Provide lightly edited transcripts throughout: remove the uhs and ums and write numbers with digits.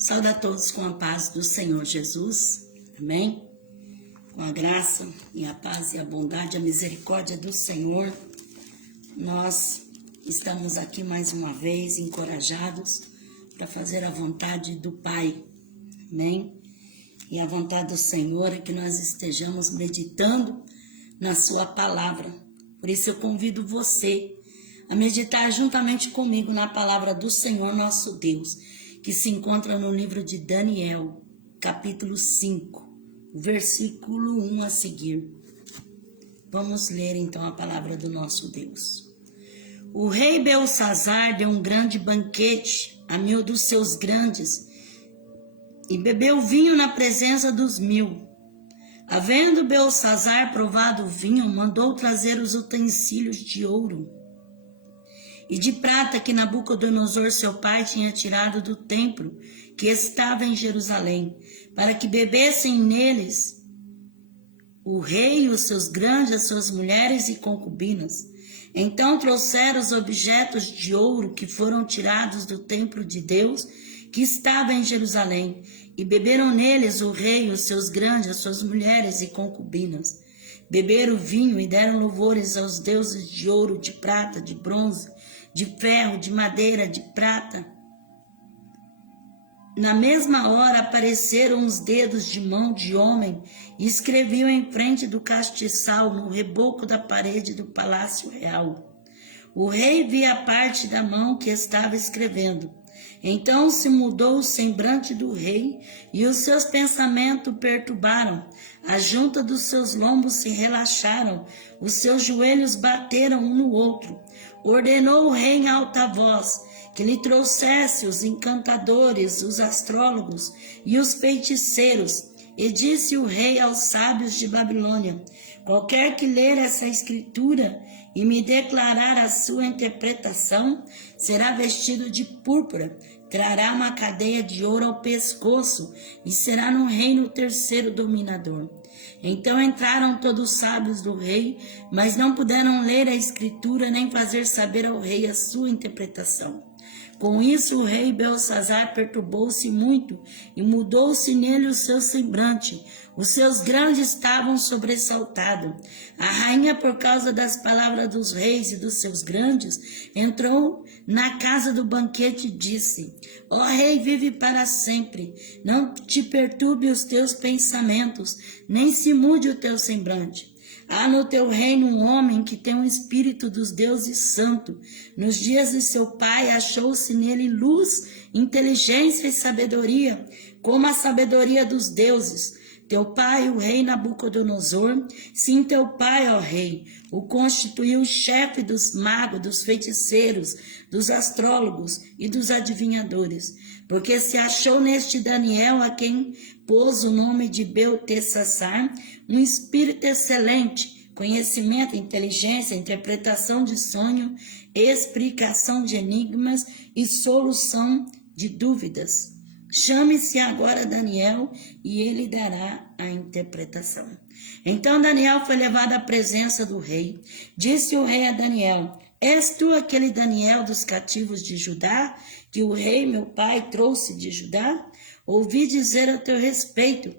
Saúde a todos com a paz do Senhor Jesus, amém? Com a graça e a paz e a bondade, a misericórdia do Senhor, nós estamos aqui mais uma vez encorajados para fazer a vontade do Pai, amém? E a vontade do Senhor é que nós estejamos meditando na sua palavra. Por isso eu convido você a meditar juntamente comigo na palavra do Senhor nosso Deus, que se encontra no livro de Daniel, capítulo 5, versículo 1 a seguir. Vamos ler então a palavra do nosso Deus. O rei Belsazar deu um grande banquete a 1000 dos seus grandes e bebeu vinho na presença dos 1000. Havendo Belsazar provado o vinho, mandou trazer os utensílios de ouro e de prata que Nabucodonosor, seu pai, tinha tirado do templo que estava em Jerusalém, para que bebessem neles o rei, os seus grandes, as suas mulheres e concubinas. Então trouxeram os objetos de ouro que foram tirados do templo de Deus, que estava em Jerusalém, e beberam neles o rei, os seus grandes, as suas mulheres e concubinas. Beberam vinho e deram louvores aos deuses de ouro, de prata, de bronze, de ferro, de madeira, de prata. Na mesma hora apareceram os dedos de mão de homem e escreviam em frente do castiçal, no reboco da parede do palácio real. O rei via a parte da mão que estava escrevendo. Então se mudou o semblante do rei e os seus pensamentos perturbaram. A junta dos seus lombos se relaxaram, os seus joelhos bateram um no outro. Ordenou o rei em alta voz que lhe trouxesse os encantadores, os astrólogos e os feiticeiros. E disse o rei aos sábios de Babilônia: qualquer que ler essa escritura e me declarar a sua interpretação, será vestido de púrpura, trará uma cadeia de ouro ao pescoço e será no reino terceiro dominador. Então entraram todos os sábios do rei, mas não puderam ler a escritura nem fazer saber ao rei a sua interpretação. Com isso o rei Belsazar perturbou-se muito e mudou-se nele o seu semblante. Os seus grandes estavam sobressaltados. A rainha, por causa das palavras dos reis e dos seus grandes, entrou na casa do banquete e disse: ó rei, vive para sempre. Não te perturbe os teus pensamentos, nem se mude o teu semblante. Há no teu reino um homem que tem um espírito dos deuses santo. Nos dias de seu pai achou-se nele luz, inteligência e sabedoria, como a sabedoria dos deuses. Teu pai, o rei Nabucodonosor, sim, teu pai, ó rei, o constituiu chefe dos magos, dos feiticeiros, dos astrólogos e dos adivinhadores, porque se achou neste Daniel, a quem pôs o nome de Beltesazar, um espírito excelente, conhecimento, inteligência, interpretação de sonho, explicação de enigmas e solução de dúvidas. Chame-se agora Daniel e ele dará a interpretação. Então Daniel foi levado à presença do rei. Disse o rei a Daniel: és tu aquele Daniel dos cativos de Judá, que o rei meu pai trouxe de Judá? Ouvi dizer a teu respeito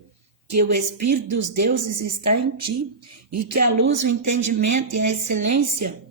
que o Espírito dos deuses está em ti, e que a luz, o entendimento e a excelência,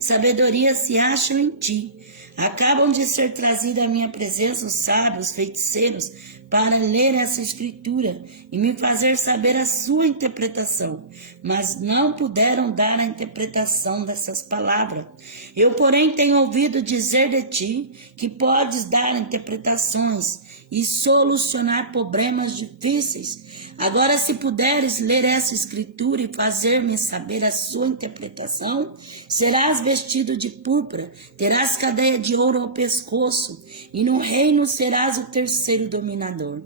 sabedoria se acham em ti. Acabam de ser trazidos à minha presença os sábios, feiticeiros, para ler essa escritura e me fazer saber a sua interpretação, mas não puderam dar a interpretação dessas palavras. Eu, porém, tenho ouvido dizer de ti que podes dar interpretações e solucionar problemas difíceis. Agora, se puderes ler essa escritura e fazer-me saber a sua interpretação, serás vestido de púrpura, terás cadeia de ouro ao pescoço, e no reino serás o terceiro dominador.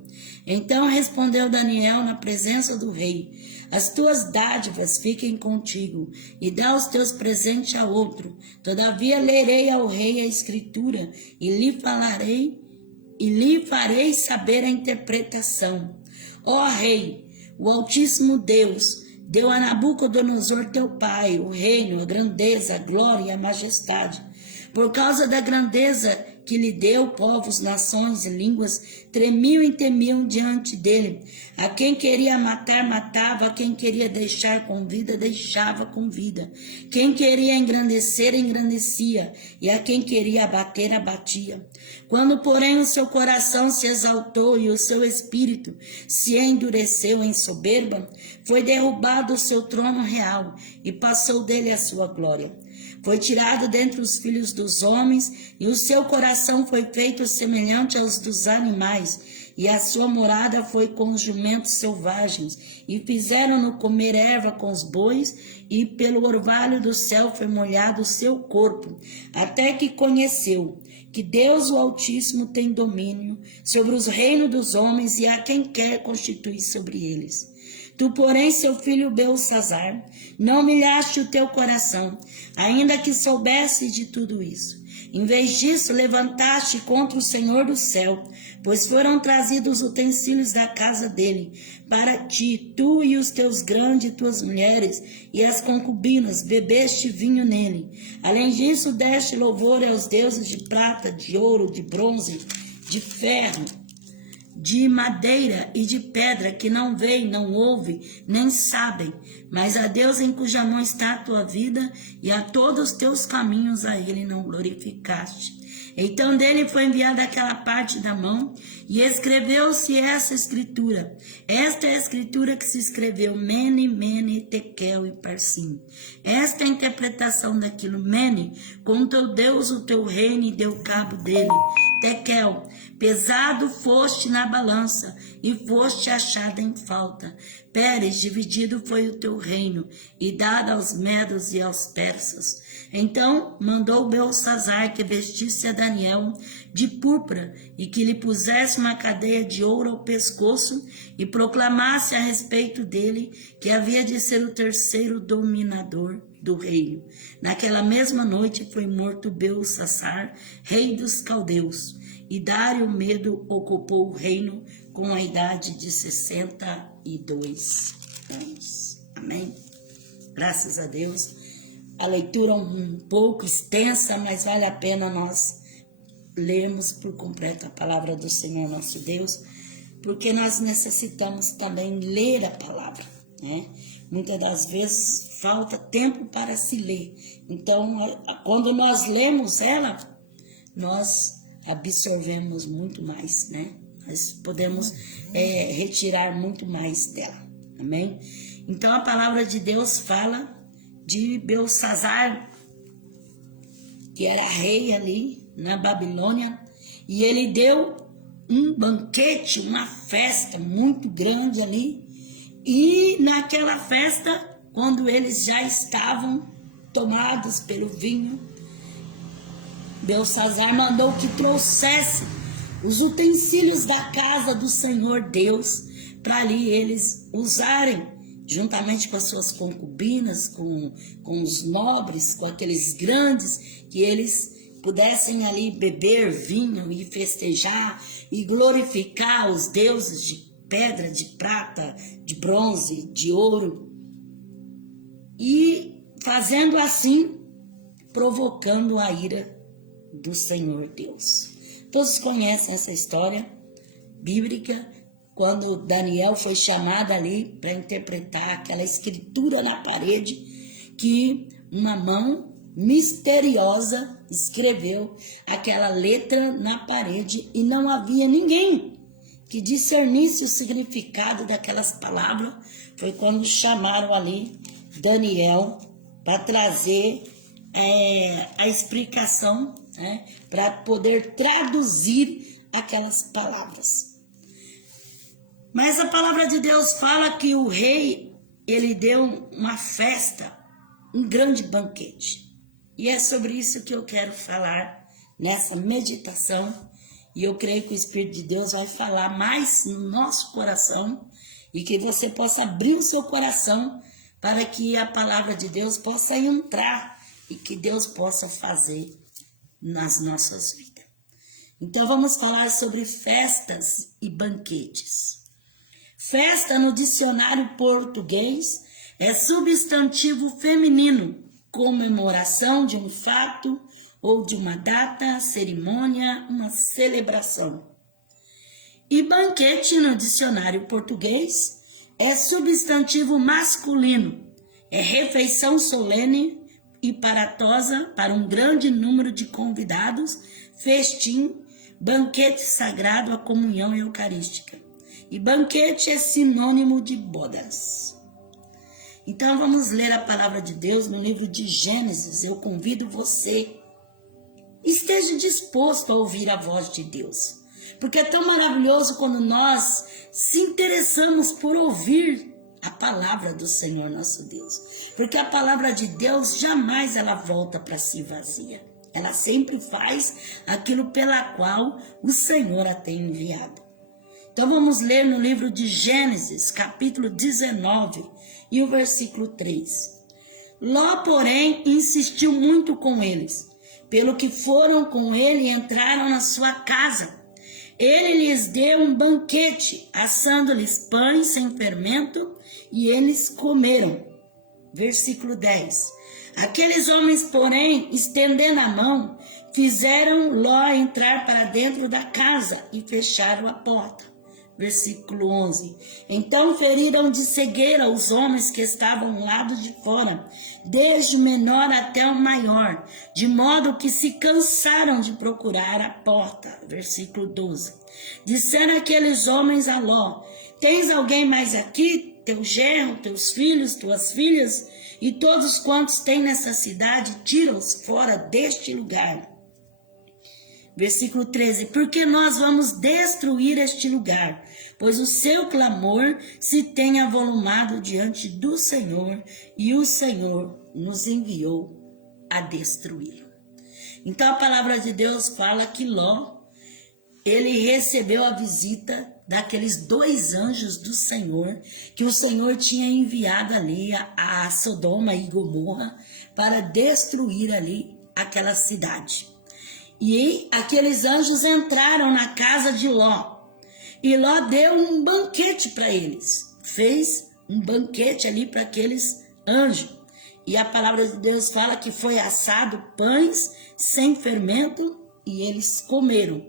Então respondeu Daniel na presença do rei: as tuas dádivas fiquem contigo, e dá os teus presentes a outro. Todavia lerei ao rei a escritura, e lhe farei saber a interpretação. Ó rei, o Altíssimo Deus deu a Nabucodonosor teu pai o reino, a grandeza, a glória e a majestade. Por causa da grandeza que lhe deu, povos, nações e línguas tremiam e temiam diante dele. A quem queria matar, matava, a quem queria deixar com vida, deixava com vida. Quem queria engrandecer, engrandecia, e a quem queria abater, abatia. Quando, porém, o seu coração se exaltou e o seu espírito se endureceu em soberba, foi derrubado o seu trono real e passou dele a sua glória. Foi tirado dentre os filhos dos homens e o seu coração foi feito semelhante aos dos animais, e a sua morada foi com os jumentos selvagens, e fizeram-no comer erva com os bois, e pelo orvalho do céu foi molhado o seu corpo, até que conheceu que Deus o Altíssimo tem domínio sobre os reinos dos homens e a quem quer constituir sobre eles. Tu, porém, seu filho Belsassar, não humilhaste o teu coração, ainda que soubesse de tudo isso. Em vez disso, levantaste contra o Senhor do céu, pois foram trazidos os utensílios da casa dele, para ti, tu e os teus grandes e tuas mulheres, e as concubinas, bebeste vinho nele. Além disso, deste louvor aos deuses de prata, de ouro, de bronze, de ferro, de madeira e de pedra, que não veem, não ouvem, nem sabem, mas a Deus em cuja mão está a tua vida, e a todos os teus caminhos a ele não glorificaste. Então dele foi enviada aquela parte da mão, e escreveu-se essa escritura. Esta é a escritura que se escreveu: Mene, Mene, Tekel e Parsim. Esta é a interpretação daquilo. Mene, com teu Deus o teu reino e deu cabo dele. Tekel, pesado foste na balança e foste achado em falta. Pérez, dividido foi o teu reino e dado aos medos e aos persas. Então mandou Belsassar que vestisse a Daniel de púrpura e que lhe pusesse uma cadeia de ouro ao pescoço e proclamasse a respeito dele que havia de ser o terceiro dominador do reino. Naquela mesma noite foi morto Belsassar, rei dos caldeus, e Dário Medo ocupou o reino com a idade de 62 anos. Amém? Graças a Deus. A leitura é um pouco extensa, mas vale a pena nós lermos por completo a palavra do Senhor nosso Deus, porque nós necessitamos também ler a palavra, né? Muitas das vezes falta tempo para se ler. Então, quando nós lemos ela, nós absorvemos muito mais, né? Nós podemos retirar muito mais dela. Amém? Então, a palavra de Deus fala de Belsassar, que era rei ali na Babilônia, e ele deu um banquete, uma festa muito grande ali, e naquela festa, quando eles já estavam tomados pelo vinho, Belsassar mandou que trouxesse os utensílios da casa do Senhor Deus, para ali eles usarem, juntamente com as suas concubinas, com os nobres, com aqueles grandes, que eles pudessem ali beber vinho e festejar e glorificar os deuses de pedra, de prata, de bronze, de ouro. E fazendo assim, provocando a ira do Senhor Deus. Todos conhecem essa história bíblica, quando Daniel foi chamado ali para interpretar aquela escritura na parede, que uma mão misteriosa escreveu aquela letra na parede e não havia ninguém que discernisse o significado daquelas palavras. Foi quando chamaram ali Daniel para trazer a explicação, né, para poder traduzir aquelas palavras. Mas a palavra de Deus fala que o rei, ele deu uma festa, um grande banquete. E é sobre isso que eu quero falar nessa meditação. E eu creio que o Espírito de Deus vai falar mais no nosso coração e que você possa abrir o seu coração para que a palavra de Deus possa entrar e que Deus possa fazer nas nossas vidas. Então vamos falar sobre festas e banquetes. Festa no dicionário português é substantivo feminino, comemoração de um fato ou de uma data, cerimônia, uma celebração. E banquete no dicionário português é substantivo masculino, é refeição solene e paratosa para um grande número de convidados, festim, banquete sagrado, a comunhão eucarística. E banquete é sinônimo de bodas. Então vamos ler a palavra de Deus no livro de Gênesis. Eu convido você, esteja disposto a ouvir a voz de Deus. Porque é tão maravilhoso quando nós se interessamos por ouvir a palavra do Senhor nosso Deus. Porque a palavra de Deus jamais ela volta para si vazia. Ela sempre faz aquilo pela qual o Senhor a tem enviado. Então vamos ler no livro de Gênesis, capítulo 19 e o versículo 3. Ló, porém, insistiu muito com eles, pelo que foram com ele e entraram na sua casa. Ele lhes deu um banquete, assando-lhes pães sem fermento, e eles comeram. Versículo 10. Aqueles homens, porém, estendendo a mão, fizeram Ló entrar para dentro da casa e fecharam a porta. Versículo 11. Então feriram de cegueira os homens que estavam ao lado de fora, desde o menor até o maior, de modo que se cansaram de procurar a porta. Versículo 12. Disseram aqueles homens a Ló: tens alguém mais aqui? Teu genro, teus filhos, tuas filhas, e todos quantos têm nessa cidade, tira-os fora deste lugar. Versículo 13, porque nós vamos destruir este lugar, pois o seu clamor se tem avolumado diante do Senhor, e o Senhor nos enviou a destruí-lo. Então a palavra de Deus fala que Ló, ele recebeu a visita daqueles 2 anjos do Senhor, que o Senhor tinha enviado ali a Sodoma e Gomorra para destruir ali aquela cidade. E aqueles anjos entraram na casa de Ló. E Ló deu um banquete para eles. Fez um banquete ali para aqueles anjos. E a palavra de Deus fala que foi assado pães sem fermento e eles comeram.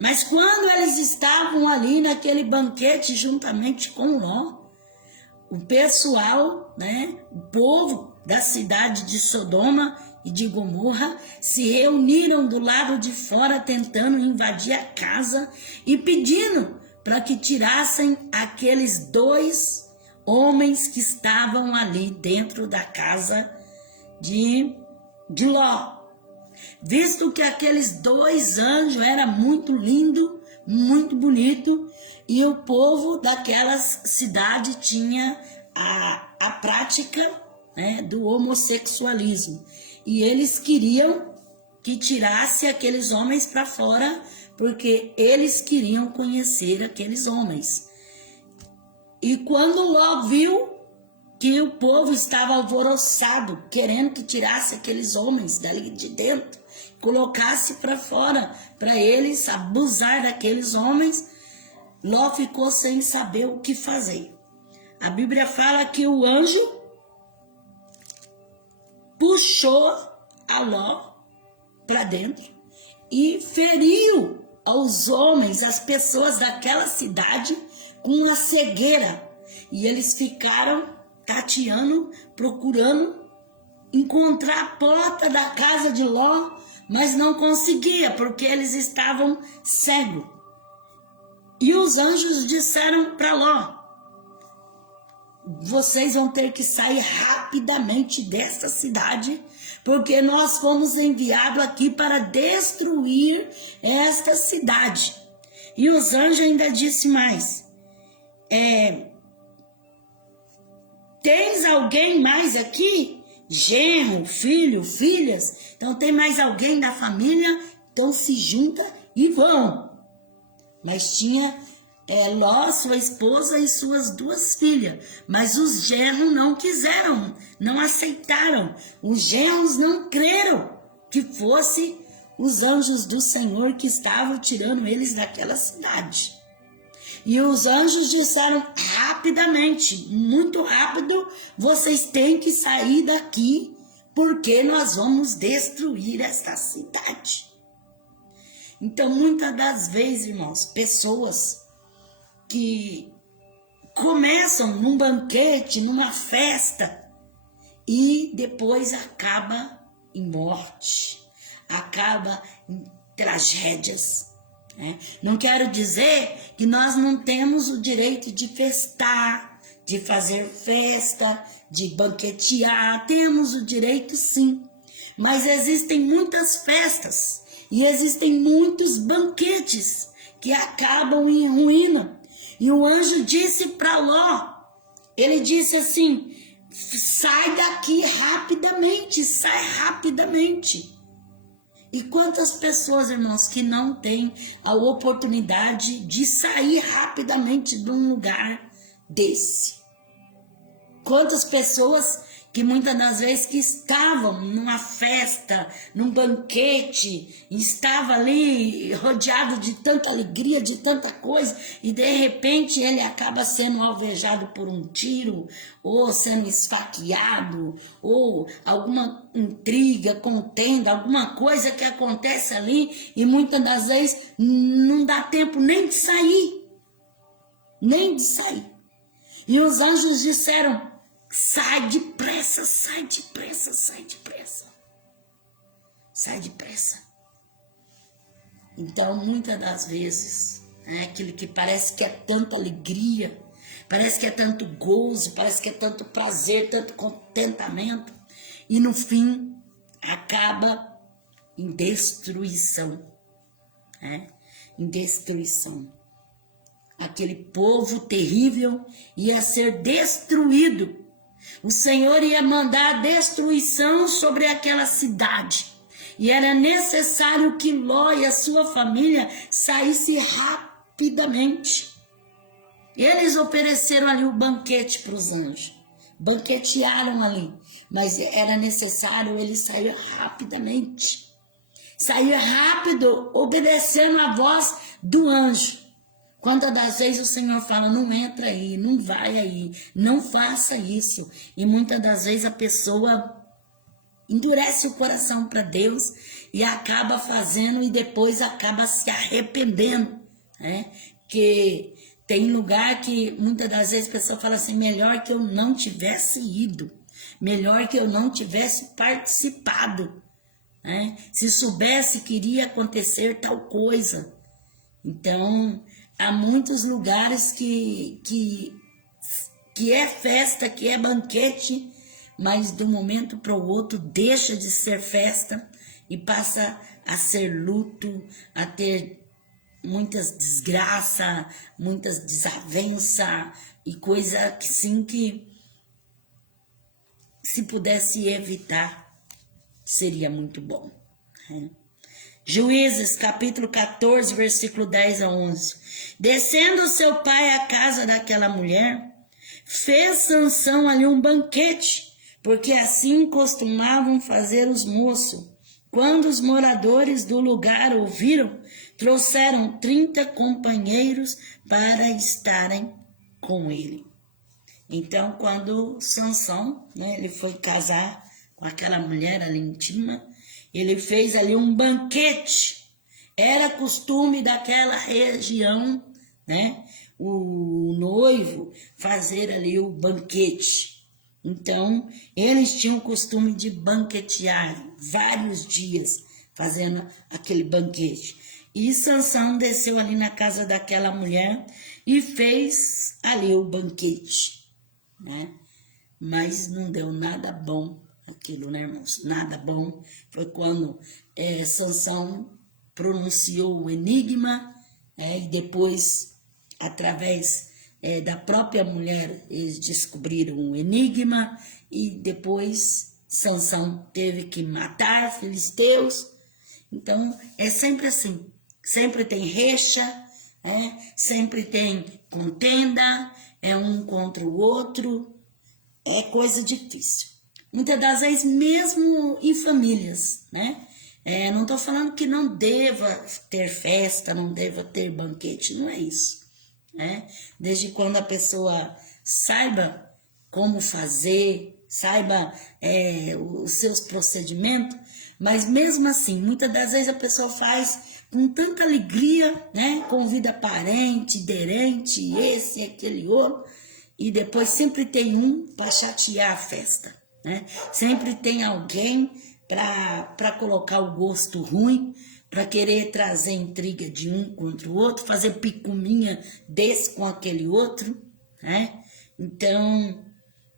Mas quando eles estavam ali naquele banquete juntamente com Ló, o pessoal, o povo da cidade de Sodoma e de Gomorra se reuniram do lado de fora tentando invadir a casa e pedindo para que tirassem aqueles 2 homens que estavam ali dentro da casa de Ló. Visto que aqueles 2 anjos era muito lindo, muito bonito, e o povo daquela cidade tinha a prática do homossexualismo. E eles queriam que tirasse aqueles homens para fora, porque eles queriam conhecer aqueles homens. E quando Ló viu que o povo estava alvoroçado, querendo que tirasse aqueles homens dali de dentro, colocasse para fora, para eles abusar daqueles homens, Ló ficou sem saber o que fazer. A Bíblia fala que o anjo puxou a Ló para dentro e feriu aos homens, as pessoas daquela cidade, com uma cegueira. E eles ficaram tateando, procurando encontrar a porta da casa de Ló, mas não conseguia, porque eles estavam cegos. E os anjos disseram para Ló: vocês vão ter que sair rapidamente desta cidade, porque nós fomos enviados aqui para destruir esta cidade. E os anjos ainda disse mais: tens alguém mais aqui? Genro, filho, filhas? Então tem mais alguém da família? Então se junta e vão. Mas tinha Ló, sua esposa e suas 2 filhas. Mas os genros não quiseram, não aceitaram. Os genros não creram que fosse os anjos do Senhor que estavam tirando eles daquela cidade. E os anjos disseram rapidamente, muito rápido: vocês têm que sair daqui, porque nós vamos destruir esta cidade. Então, muitas das vezes, irmãos, pessoas que começam num banquete, numa festa, e depois acaba em morte, acaba em tragédias. Né? Não quero dizer que nós não temos o direito de festar, de fazer festa, de banquetear. Temos o direito, sim, mas existem muitas festas e existem muitos banquetes que acabam em ruína. E o anjo disse para Ló, ele disse assim: sai daqui rapidamente, sai rapidamente. E quantas pessoas, irmãos, que não têm a oportunidade de sair rapidamente de um lugar desse? Quantas pessoas que muitas das vezes que estavam numa festa, num banquete, estava ali rodeado de tanta alegria, de tanta coisa, e de repente ele acaba sendo alvejado por um tiro, ou sendo esfaqueado, ou alguma intriga, contenda, alguma coisa que acontece ali, e muitas das vezes não dá tempo nem de sair, nem de sair. E os anjos disseram: sai depressa, sai depressa, sai depressa. Sai depressa. Então, muitas das vezes, aquilo que parece que é tanta alegria, parece que é tanto gozo, parece que é tanto prazer, tanto contentamento, e no fim acaba em destruição. Em destruição. Aquele povo terrível ia ser destruído. O Senhor ia mandar destruição sobre aquela cidade. E era necessário que Ló e a sua família saíssem rapidamente. Eles ofereceram ali o banquete para os anjos. Banquetearam ali. Mas era necessário eles saírem rapidamente. Sair rápido, obedecendo a voz do anjo. Quantas das vezes o Senhor fala: não entra aí, não vai aí, não faça isso. E muitas das vezes a pessoa endurece o coração para Deus e acaba fazendo e depois acaba se arrependendo. Que tem lugar que muitas das vezes a pessoa fala assim: melhor que eu não tivesse ido, melhor que eu não tivesse participado. Se soubesse que iria acontecer tal coisa. Então, há muitos lugares que é festa, que é banquete, mas de um momento para o outro deixa de ser festa e passa a ser luto, a ter muitas desgraças, muitas desavenças e coisa que sim, que se pudesse evitar seria muito bom. Juízes, capítulo 14, versículo 10 a 11. Descendo seu pai à casa daquela mulher, fez Sansão ali um banquete, porque assim costumavam fazer os moços. Quando os moradores do lugar ouviram, trouxeram 30 companheiros para estarem com ele. Então, quando Sansão, ele foi casar com aquela mulher ali íntima, ele fez ali um banquete. Era costume daquela região, o noivo fazer ali o banquete. Então, eles tinham o costume de banquetear vários dias, fazendo aquele banquete. E Sansão desceu ali na casa daquela mulher e fez ali o banquete, Mas não deu nada bom aquilo, irmãos? Nada bom. Foi quando Sansão pronunciou o enigma, e depois, através da própria mulher, eles descobriram o enigma, e depois Sansão teve que matar filisteus. Então, é sempre assim. Sempre tem recha, sempre tem contenda, é um contra o outro, é coisa difícil. Muitas das vezes, mesmo em famílias, não estou falando que não deva ter festa, não deva ter banquete, não é isso. Desde quando a pessoa saiba como fazer, saiba os seus procedimentos, mas mesmo assim, muitas das vezes a pessoa faz com tanta alegria, né? Convida parente, aderente, esse, aquele outro, e depois sempre tem um para chatear a festa, né? Sempre tem alguém para colocar o gosto ruim, para querer trazer intriga de um contra o outro, fazer picuminha desse com aquele outro, né? Então,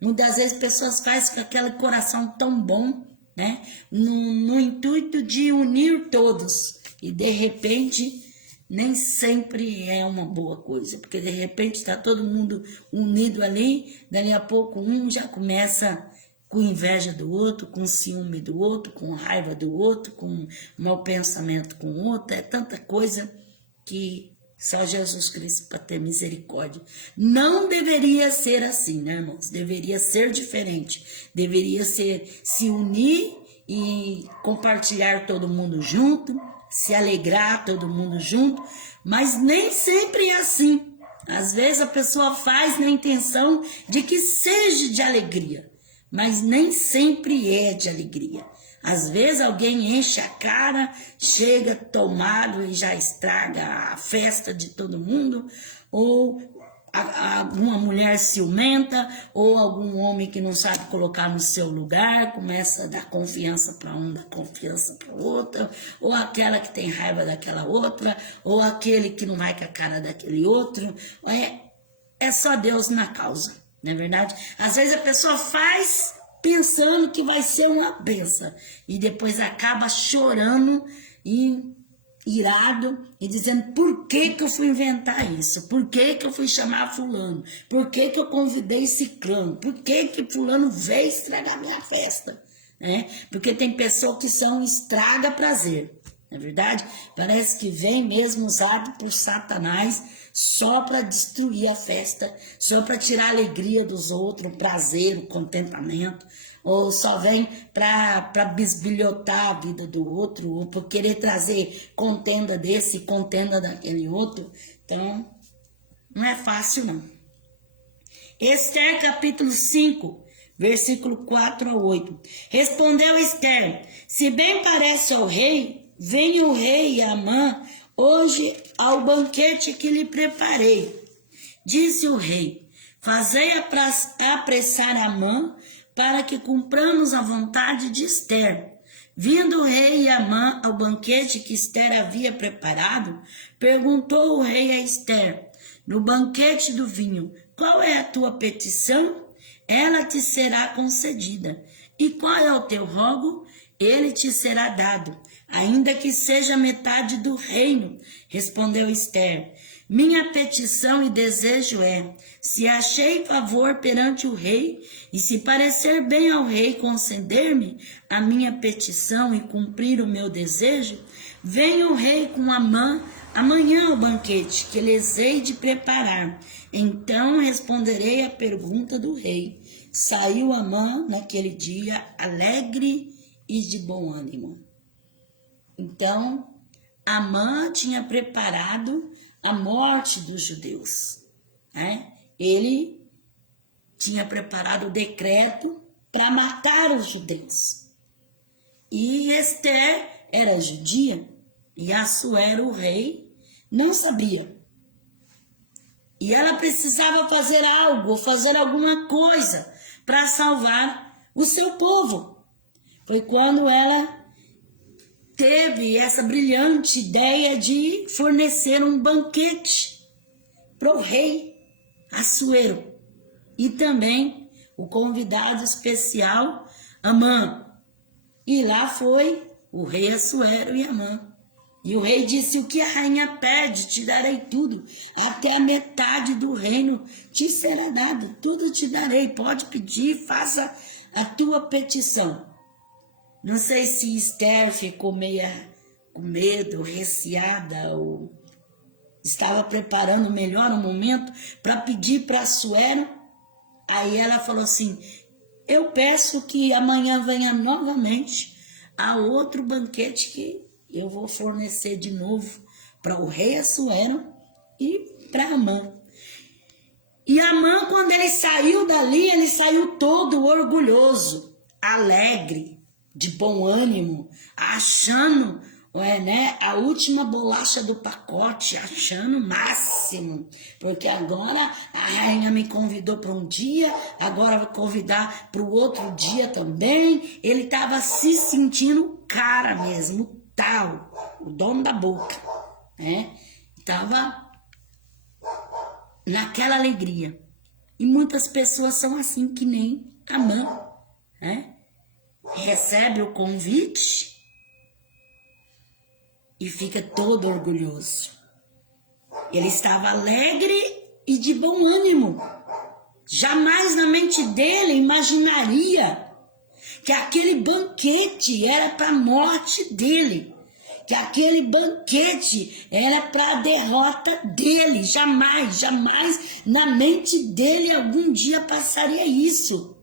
muitas vezes as pessoas fazem com aquele coração tão bom, né? No intuito de unir todos. E de repente, nem sempre é uma boa coisa. Porque de repente está todo mundo unido ali, dali a pouco um já começa com inveja do outro, com ciúme do outro, com raiva do outro, com mau pensamento com o outro. É tanta coisa que só Jesus Cristo para ter misericórdia. Não deveria ser assim, né, irmãos? Deveria ser diferente. Deveria ser se unir e compartilhar todo mundo junto, se alegrar todo mundo junto, mas nem sempre é assim. Às vezes a pessoa faz na intenção de que seja de alegria, mas nem sempre é de alegria. Às vezes alguém enche a cara, chega tomado e já estraga a festa de todo mundo, ou alguma mulher ciumenta, ou algum homem que não sabe colocar no seu lugar, começa a dar confiança para um, dar confiança para o outro, ou aquela que tem raiva daquela outra, ou aquele que não vai com a cara daquele outro. É só Deus na causa, não é verdade? Às vezes a pessoa faz pensando que vai ser uma benção e depois acaba chorando e irado e dizendo: por que que eu fui inventar isso? Por que que eu fui chamar fulano? Por que que eu convidei ciclano? Por que que fulano veio estragar minha festa? Né? Porque tem pessoas que são estraga prazer, não é verdade? Parece que vem mesmo usado por Satanás só para destruir a festa, só para tirar a alegria dos outros, o prazer, o contentamento, ou só vem para bisbilhotar a vida do outro, ou por querer trazer contenda desse, contenda daquele outro. Então, não é fácil não. Esther capítulo 5, versículo 4 a 8. Respondeu Esther: se bem parece ao rei, venha o rei Amã hoje ao banquete que lhe preparei. Disse o rei: fazei apressar Amã, para que cumpramos a vontade de Esther. Vindo o rei Amã ao banquete que Esther havia preparado, perguntou o rei a Esther: no banquete do vinho, qual é a tua petição? Ela te será concedida. E qual é o teu rogo? Ele te será dado, ainda que seja metade do reino. Respondeu Esther: minha petição e desejo é, se achei favor perante o rei, e se parecer bem ao rei conceder-me a minha petição e cumprir o meu desejo, venha o rei com Amã amanhã ao banquete que lhes hei de preparar. Então responderei à pergunta do rei. Saiu Amã naquele dia alegre e de bom ânimo. Então, Amã tinha preparado a morte dos judeus, né? Ele tinha preparado o decreto para matar os judeus. E Esther era judia e Assuero, o rei, não sabia. E ela precisava fazer algo, fazer alguma coisa para salvar o seu povo. Foi quando ela teve essa brilhante ideia de fornecer um banquete para o rei Assuero e também o convidado especial Amã. E lá foi o rei Assuero e Amã. E o rei disse: o que a rainha pede, te darei tudo, até a metade do reino te será dado, tudo te darei, pode pedir, faça a tua petição. Não sei se Esther ficou meia com medo, receada, ou estava preparando melhor o momento para pedir para Assuero. Aí ela falou assim: eu peço que amanhã venha novamente a outro banquete que eu vou fornecer de novo para o rei Assuero e para Amã. E Amã, quando ele saiu dali, ele saiu todo orgulhoso, alegre, de bom ânimo, achando, a última bolacha do pacote, achando o máximo. Porque agora a rainha me convidou para um dia, agora vai convidar para o outro dia também. Ele estava se sentindo cara mesmo, tal, o dono da boca, né? Estava naquela alegria. E muitas pessoas são assim, que nem Amã, né? Recebe o convite e fica todo orgulhoso. Ele estava alegre e de bom ânimo. Jamais na mente dele imaginaria que aquele banquete era para a morte dele, que aquele banquete era para a derrota dele. Jamais, jamais na mente dele algum dia passaria isso.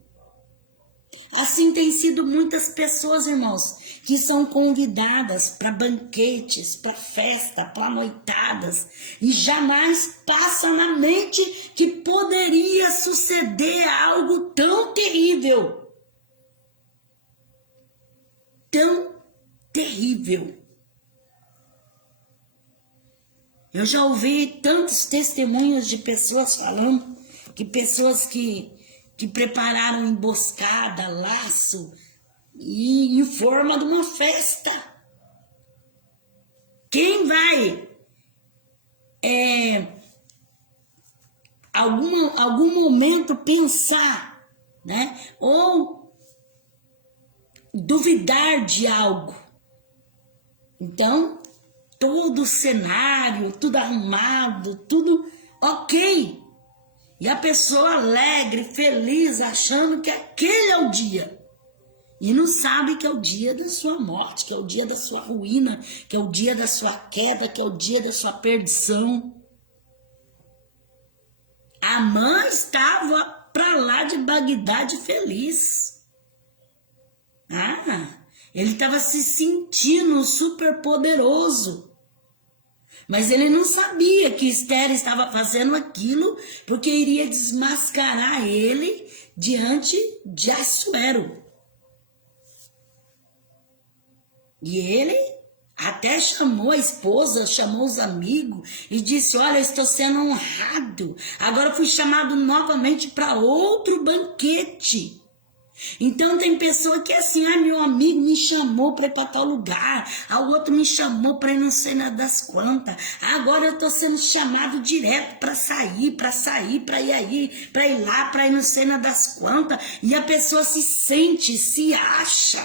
Assim tem sido muitas pessoas, irmãos, que são convidadas para banquetes, para festa, para noitadas, e jamais passa na mente que poderia suceder algo tão terrível. Tão terrível. Eu já ouvi tantos testemunhos de pessoas falando que pessoas que prepararam emboscada, laço, e em forma de uma festa. Quem vai algum momento pensar, né, ou duvidar de algo? Então, todo o cenário, tudo arrumado, tudo ok. E a pessoa alegre, feliz, achando que aquele é o dia. E não sabe que é o dia da sua morte, que é o dia da sua ruína, que é o dia da sua queda, que é o dia da sua perdição. Amã estava para lá de Bagdá de feliz. Ele estava se sentindo super poderoso. Mas ele não sabia que Esther estava fazendo aquilo porque iria desmascarar ele diante de Assuero. E ele até chamou a esposa, chamou os amigos e disse: olha, eu estou sendo honrado. Agora fui chamado novamente para outro banquete. Então tem pessoa que é assim: meu amigo me chamou para ir para tal lugar, a outro me chamou para ir não sei nada das quantas, agora eu estou sendo chamado direto para sair, para ir aí, para ir lá, para ir não sei nada das quantas, e a pessoa se sente, se acha,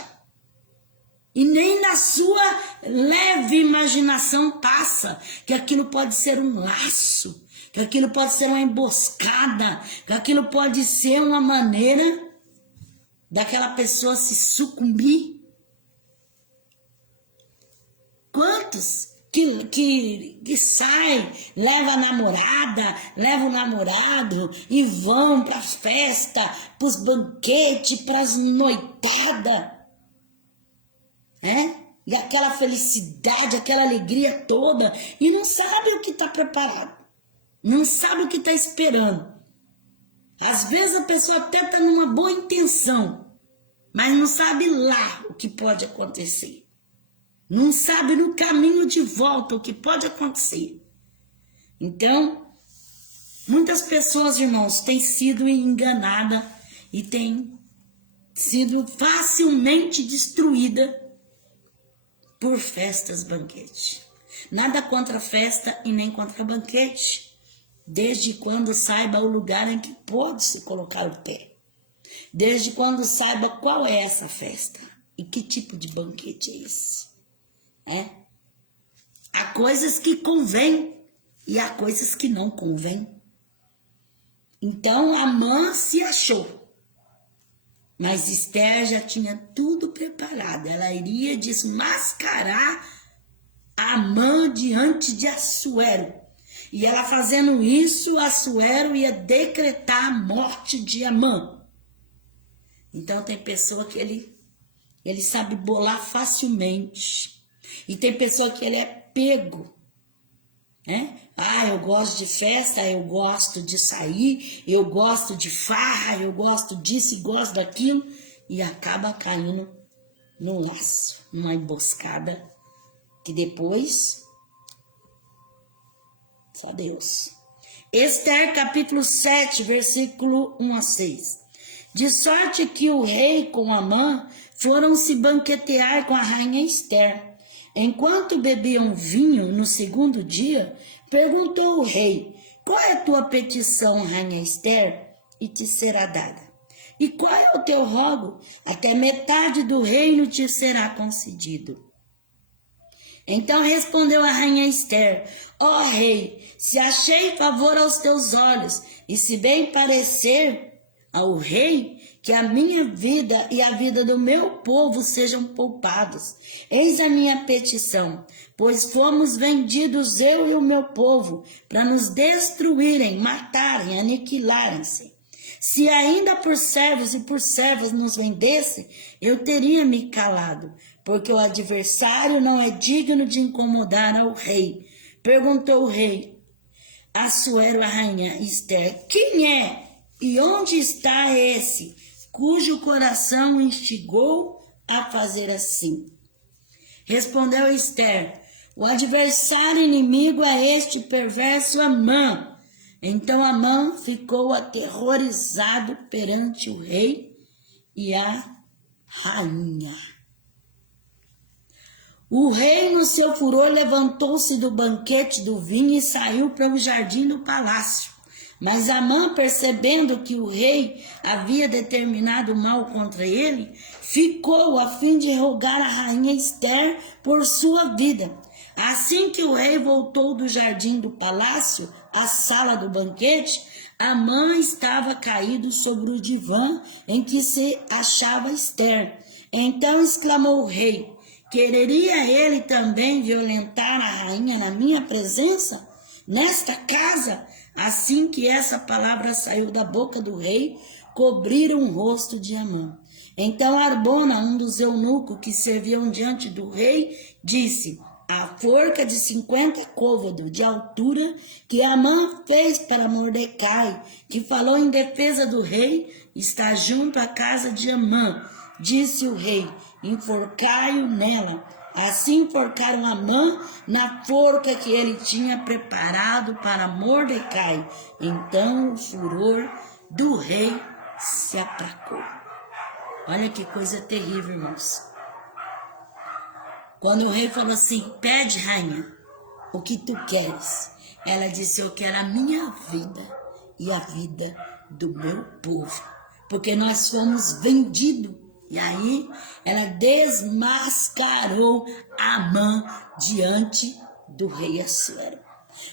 e nem na sua leve imaginação passa que aquilo pode ser um laço, que aquilo pode ser uma emboscada, que aquilo pode ser uma maneira daquela pessoa se sucumbir. Quantos que saem, leva a namorada, leva o namorado e vão para as festas, para os banquetes, para as noitadas, e aquela felicidade, aquela alegria toda, e não sabe o que está preparado, não sabe o que está esperando. Às vezes a pessoa até está numa boa intenção, mas não sabe lá o que pode acontecer. Não sabe no caminho de volta o que pode acontecer. Então, muitas pessoas, irmãos, têm sido enganadas e têm sido facilmente destruídas por festas, banquete. Nada contra festa e nem contra banquete, desde quando saiba o lugar em que pode se colocar o pé. Desde quando saiba qual é essa festa e que tipo de banquete é esse. Há coisas que convém e há coisas que não convém. Então Amã se achou, mas Esther já tinha tudo preparado. Ela iria desmascarar Amã diante de Assuero. E ela fazendo isso, Assuero ia decretar a morte de Amã. Então tem pessoa que ele sabe bolar facilmente. E tem pessoa que ele é pego, né? Ah, eu gosto de festa, eu gosto de sair, eu gosto de farra, eu gosto disso e gosto daquilo, e acaba caindo num laço, numa emboscada, que depois, só Deus. Esther capítulo 7, versículo 1 a 6. De sorte que o rei com Amã foram se banquetear com a rainha Esther. Enquanto bebiam vinho no segundo dia, perguntou o rei: qual é a tua petição, rainha Esther? E te será dada. E qual é o teu rogo? Até metade do reino te será concedido. Então respondeu a rainha Esther: ó rei, se achei favor aos teus olhos, e se bem parecer ao rei, que a minha vida e a vida do meu povo sejam poupados. Eis a minha petição, pois fomos vendidos eu e o meu povo, para nos destruírem, matarem, aniquilarem-se. Se ainda por servos e por servas nos vendesse, eu teria me calado, porque o adversário não é digno de incomodar ao rei. Perguntou o rei a Assuero, a rainha Esther: quem é e onde está esse cujo coração o instigou a fazer assim? Respondeu Esther: o adversário inimigo é este perverso Amã. Então Amã ficou aterrorizado perante o rei e a rainha. O rei, no seu furor, levantou-se do banquete do vinho e saiu para o jardim do palácio. Mas Amã, percebendo que o rei havia determinado mal contra ele, ficou a fim de rogar a rainha Esther por sua vida. Assim que o rei voltou do jardim do palácio à sala do banquete, Amã estava caído sobre o divã em que se achava Esther. Então exclamou o rei: quereria ele também violentar a rainha na minha presença, nesta casa? Assim que essa palavra saiu da boca do rei, cobriram o rosto de Amã. Então Arbona, um dos eunucos que serviam diante do rei, disse: a forca de 50 côvados de altura que Amã fez para Mordecai, que falou em defesa do rei, está junto à casa de Amã. Disse o rei: enforcai-o nela. Assim enforcaram Amã na forca que ele tinha preparado para Mordecai. Então o furor do rei se aplacou. Olha que coisa terrível, irmãos. Quando o rei falou assim: pede, rainha, o que tu queres? Ela disse: eu quero a minha vida e a vida do meu povo, porque nós fomos vendidos. E aí ela desmascarou Amã diante do rei Assuero.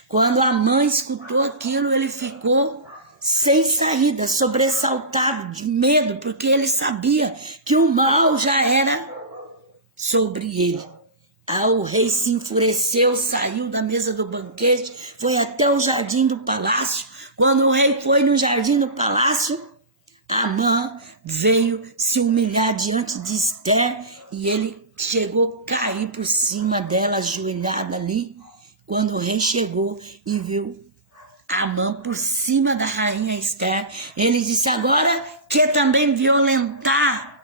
Quando Amã escutou aquilo, ele ficou sem saída, sobressaltado de medo, porque ele sabia que o mal já era sobre ele. O rei se enfureceu, saiu da mesa do banquete, foi até o jardim do palácio. Quando o rei foi no jardim do palácio, Amã veio se humilhar diante de Esther e ele chegou a cair por cima dela, ajoelhada ali. Quando o rei chegou e viu Amã por cima da rainha Esther, ele disse: agora quer também violentar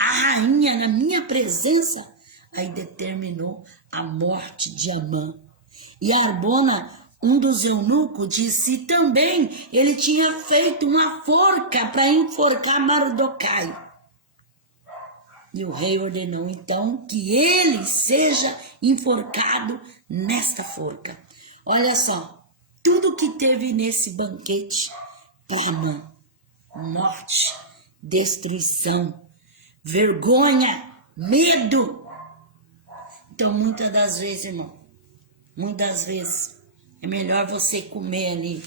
a rainha na minha presença? Aí determinou a morte de Amã. E Arbona, um dos eunucos, disse: também ele tinha feito uma forca para enforcar Mordecai. E o rei ordenou então que ele seja enforcado nesta forca. Olha só, tudo que teve nesse banquete para Amã: morte, destruição, vergonha, medo. Então, muitas das vezes, irmão, muitas vezes é melhor você comer ali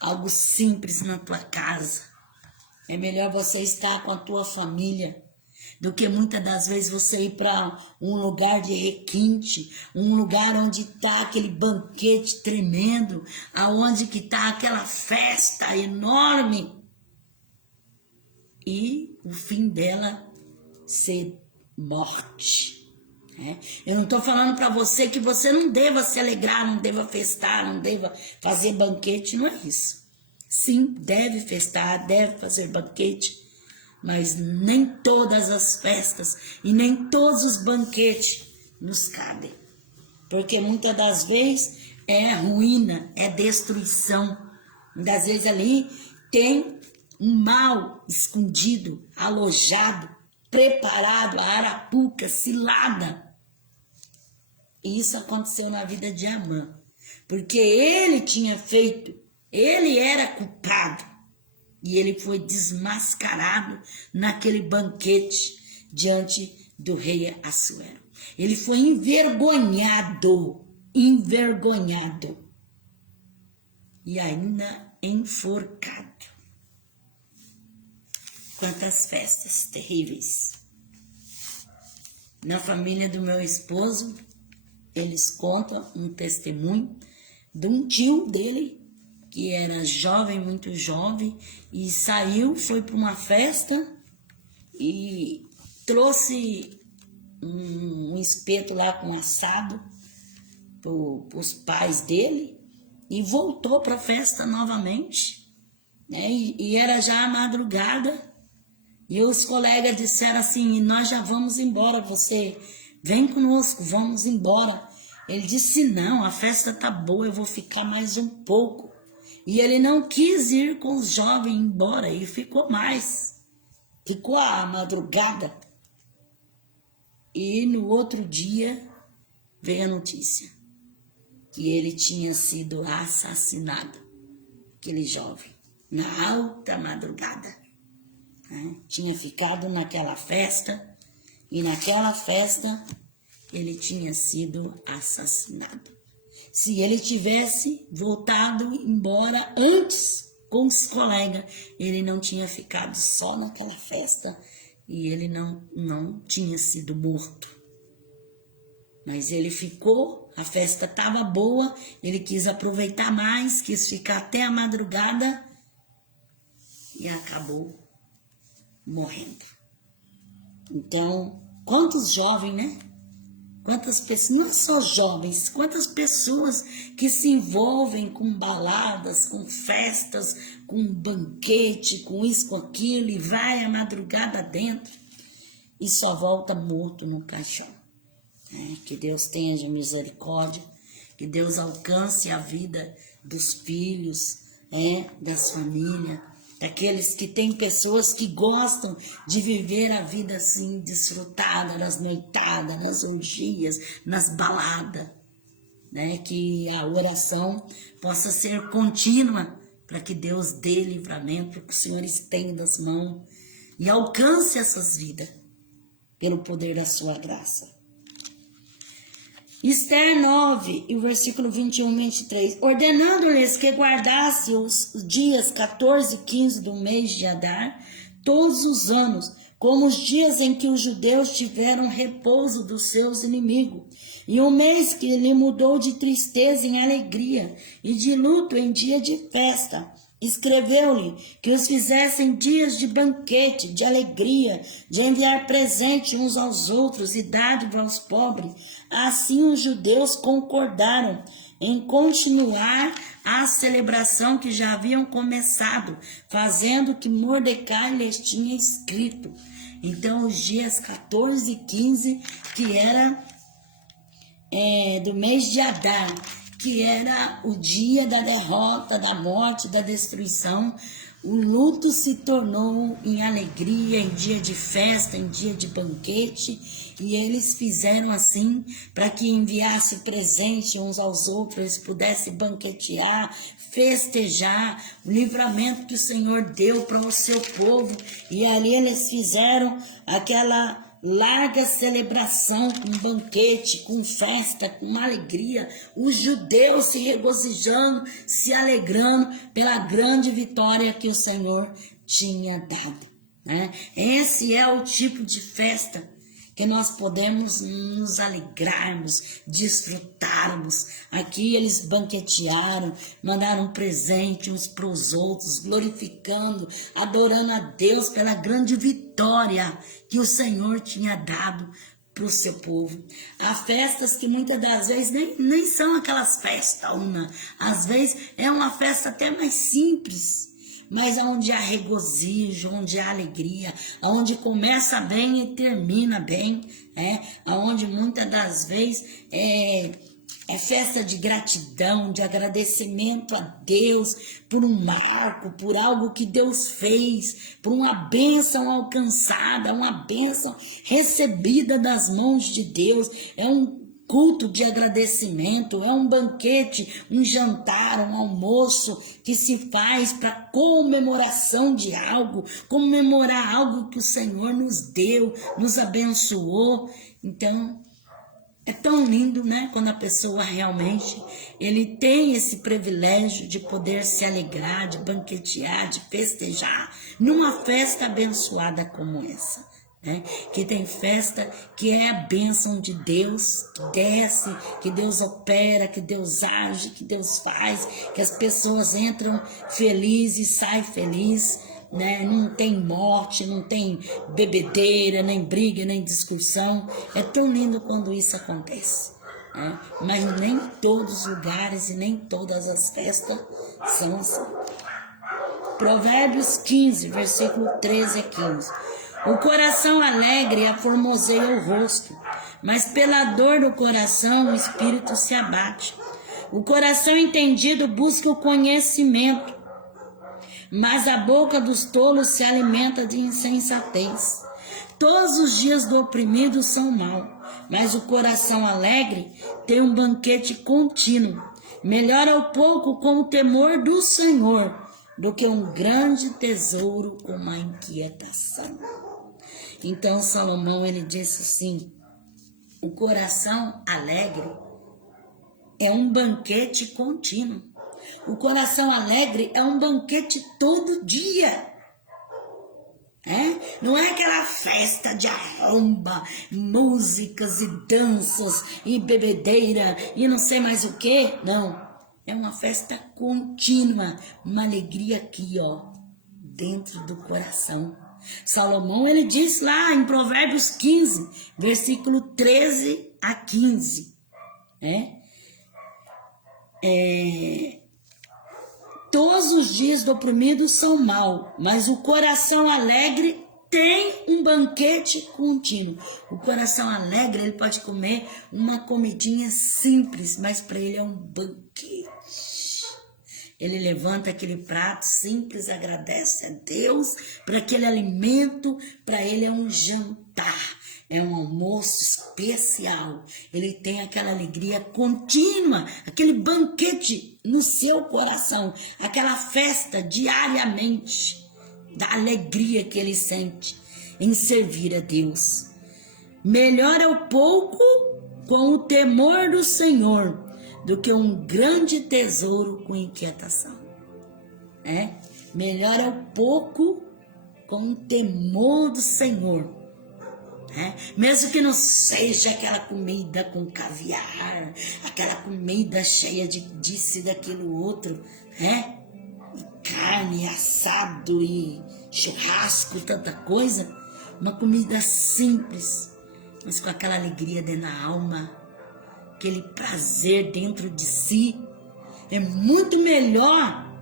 algo simples na tua casa. É melhor você estar com a tua família do que muitas das vezes você ir para um lugar de requinte, um lugar onde está aquele banquete tremendo, aonde que está aquela festa enorme e o fim dela ser morte. Eu não estou falando para você que você não deva se alegrar, não deva festar, não deva fazer banquete, não é isso. Sim, deve festar, deve fazer banquete, mas nem todas as festas e nem todos os banquetes nos cabem. Porque muitas das vezes é ruína, é destruição. Muitas vezes ali tem um mal escondido, alojado, preparado, a arapuca, cilada. E isso aconteceu na vida de Amã. Porque ele tinha feito, ele era culpado. E ele foi desmascarado naquele banquete diante do rei Assuero. Ele foi envergonhado, e ainda enforcado. Quantas festas terríveis. Na família do meu esposo, eles contam um testemunho de um tio dele, que era jovem, muito jovem, e saiu, foi para uma festa e trouxe um espeto lá com assado para os pais dele e voltou para a festa novamente, né? E era já a madrugada e os colegas disseram assim: nós já vamos embora, você vem conosco, vamos embora. Ele disse: não, a festa tá boa, eu vou ficar mais um pouco. E ele não quis ir com os jovens embora e ficou mais, ficou a madrugada. E no outro dia veio a notícia que ele tinha sido assassinado, aquele jovem, na alta madrugada. Tinha ficado naquela festa e naquela festa ele tinha sido assassinado. Se ele tivesse voltado embora antes com os colegas, ele não tinha ficado só naquela festa e ele não tinha sido morto. Mas ele ficou, a festa estava boa, ele quis aproveitar mais, quis ficar até a madrugada e acabou morrendo. Então, quantos jovens, né? Quantas pessoas, não só jovens, quantas pessoas que se envolvem com baladas, com festas, com banquete, com isso, com aquilo, e vai a madrugada dentro e só volta morto no caixão. Que Deus tenha de misericórdia, que Deus alcance a vida dos filhos, das famílias, daqueles que têm pessoas que gostam de viver a vida assim, desfrutada, nas noitadas, nas orgias, nas baladas, né? Que a oração possa ser contínua, para que Deus dê livramento, para que o Senhor estenda as mãos e alcance essas vidas, pelo poder da sua graça. Esther 9, e o versículo 21 e 23. Ordenando-lhes que guardasse os dias 14 e 15 do mês de Adar, todos os anos, como os dias em que os judeus tiveram repouso dos seus inimigos, e um mês que lhe mudou de tristeza em alegria, e de luto em dia de festa. Escreveu-lhe que os fizessem dias de banquete, de alegria, de enviar presente uns aos outros e dádiva aos pobres. Assim os judeus concordaram em continuar a celebração que já haviam começado, fazendo o que Mordecai lhes tinha escrito. Então os dias 14 e 15, que era do mês de Adar, que era o dia da derrota, da morte, da destruição, o luto se tornou em alegria, em dia de festa, em dia de banquete, e eles fizeram assim para que enviasse presente uns aos outros, eles pudessem banquetear, festejar o livramento que o Senhor deu para o seu povo, e ali eles fizeram aquela larga celebração, com banquete, com festa, com alegria, os judeus se regozijando, se alegrando pela grande vitória que o Senhor tinha dado, né? Esse é o tipo de festa que nós podemos nos alegrarmos, desfrutarmos. Aqui eles banquetearam, mandaram presente uns para os outros, glorificando, adorando a Deus pela grande vitória que o Senhor tinha dado para o seu povo. Há festas que muitas das vezes nem são aquelas festas, às vezes é uma festa até mais simples, mas onde há regozijo, onde há alegria, onde começa bem e termina bem, onde muitas das vezes é festa de gratidão, de agradecimento a Deus por um marco, por algo que Deus fez, por uma bênção alcançada, uma bênção recebida das mãos de Deus. É um culto de agradecimento, é um banquete, um jantar, um almoço que se faz para comemoração de algo, comemorar algo que o Senhor nos deu, nos abençoou. Então, é tão lindo, né? Quando a pessoa realmente, ele tem esse privilégio de poder se alegrar, de banquetear, de festejar numa festa abençoada como essa, né? Que tem festa que é a bênção de Deus, que desce, que Deus opera, que Deus age, que Deus faz, que as pessoas entram felizes e saem felizes, né? Não tem morte, não tem bebedeira, nem briga, nem discussão. É tão lindo quando isso acontece, né? Mas nem todos os lugares e nem todas as festas são assim. Provérbios 15, versículo 13 a 15. O coração alegre aformoseia o rosto, mas pela dor do coração o espírito se abate. O coração entendido busca o conhecimento, mas a boca dos tolos se alimenta de insensatez. Todos os dias do oprimido são maus, mas o coração alegre tem um banquete contínuo. Melhor é o pouco com o temor do Senhor do que um grande tesouro com uma inquietação. Então Salomão, ele disse assim: o coração alegre é um banquete contínuo. O coração alegre é um banquete todo dia. Não é aquela festa de arromba, músicas e danças e bebedeira e não sei mais o que. Não, é uma festa contínua, uma alegria aqui, ó, dentro do coração. Salomão, ele diz lá em Provérbios 15, versículo 13 a 15, todos os dias do oprimido são maus, mas o coração alegre tem um banquete contínuo. O coração alegre, ele pode comer uma comidinha simples, mas para ele é um banquete. Ele levanta aquele prato simples, agradece a Deus por aquele alimento, para ele é um jantar, é um almoço especial. Ele tem aquela alegria contínua, aquele banquete no seu coração, aquela festa diariamente da alegria que ele sente em servir a Deus. Melhor é o pouco com o temor do Senhor do que um grande tesouro com inquietação. Melhor é o pouco com o temor do Senhor. Mesmo que não seja aquela comida com caviar, aquela comida cheia de disso e daquilo outro, e carne, assado e churrasco, tanta coisa, uma comida simples, mas com aquela alegria dentro da alma, aquele prazer dentro de si. É muito melhor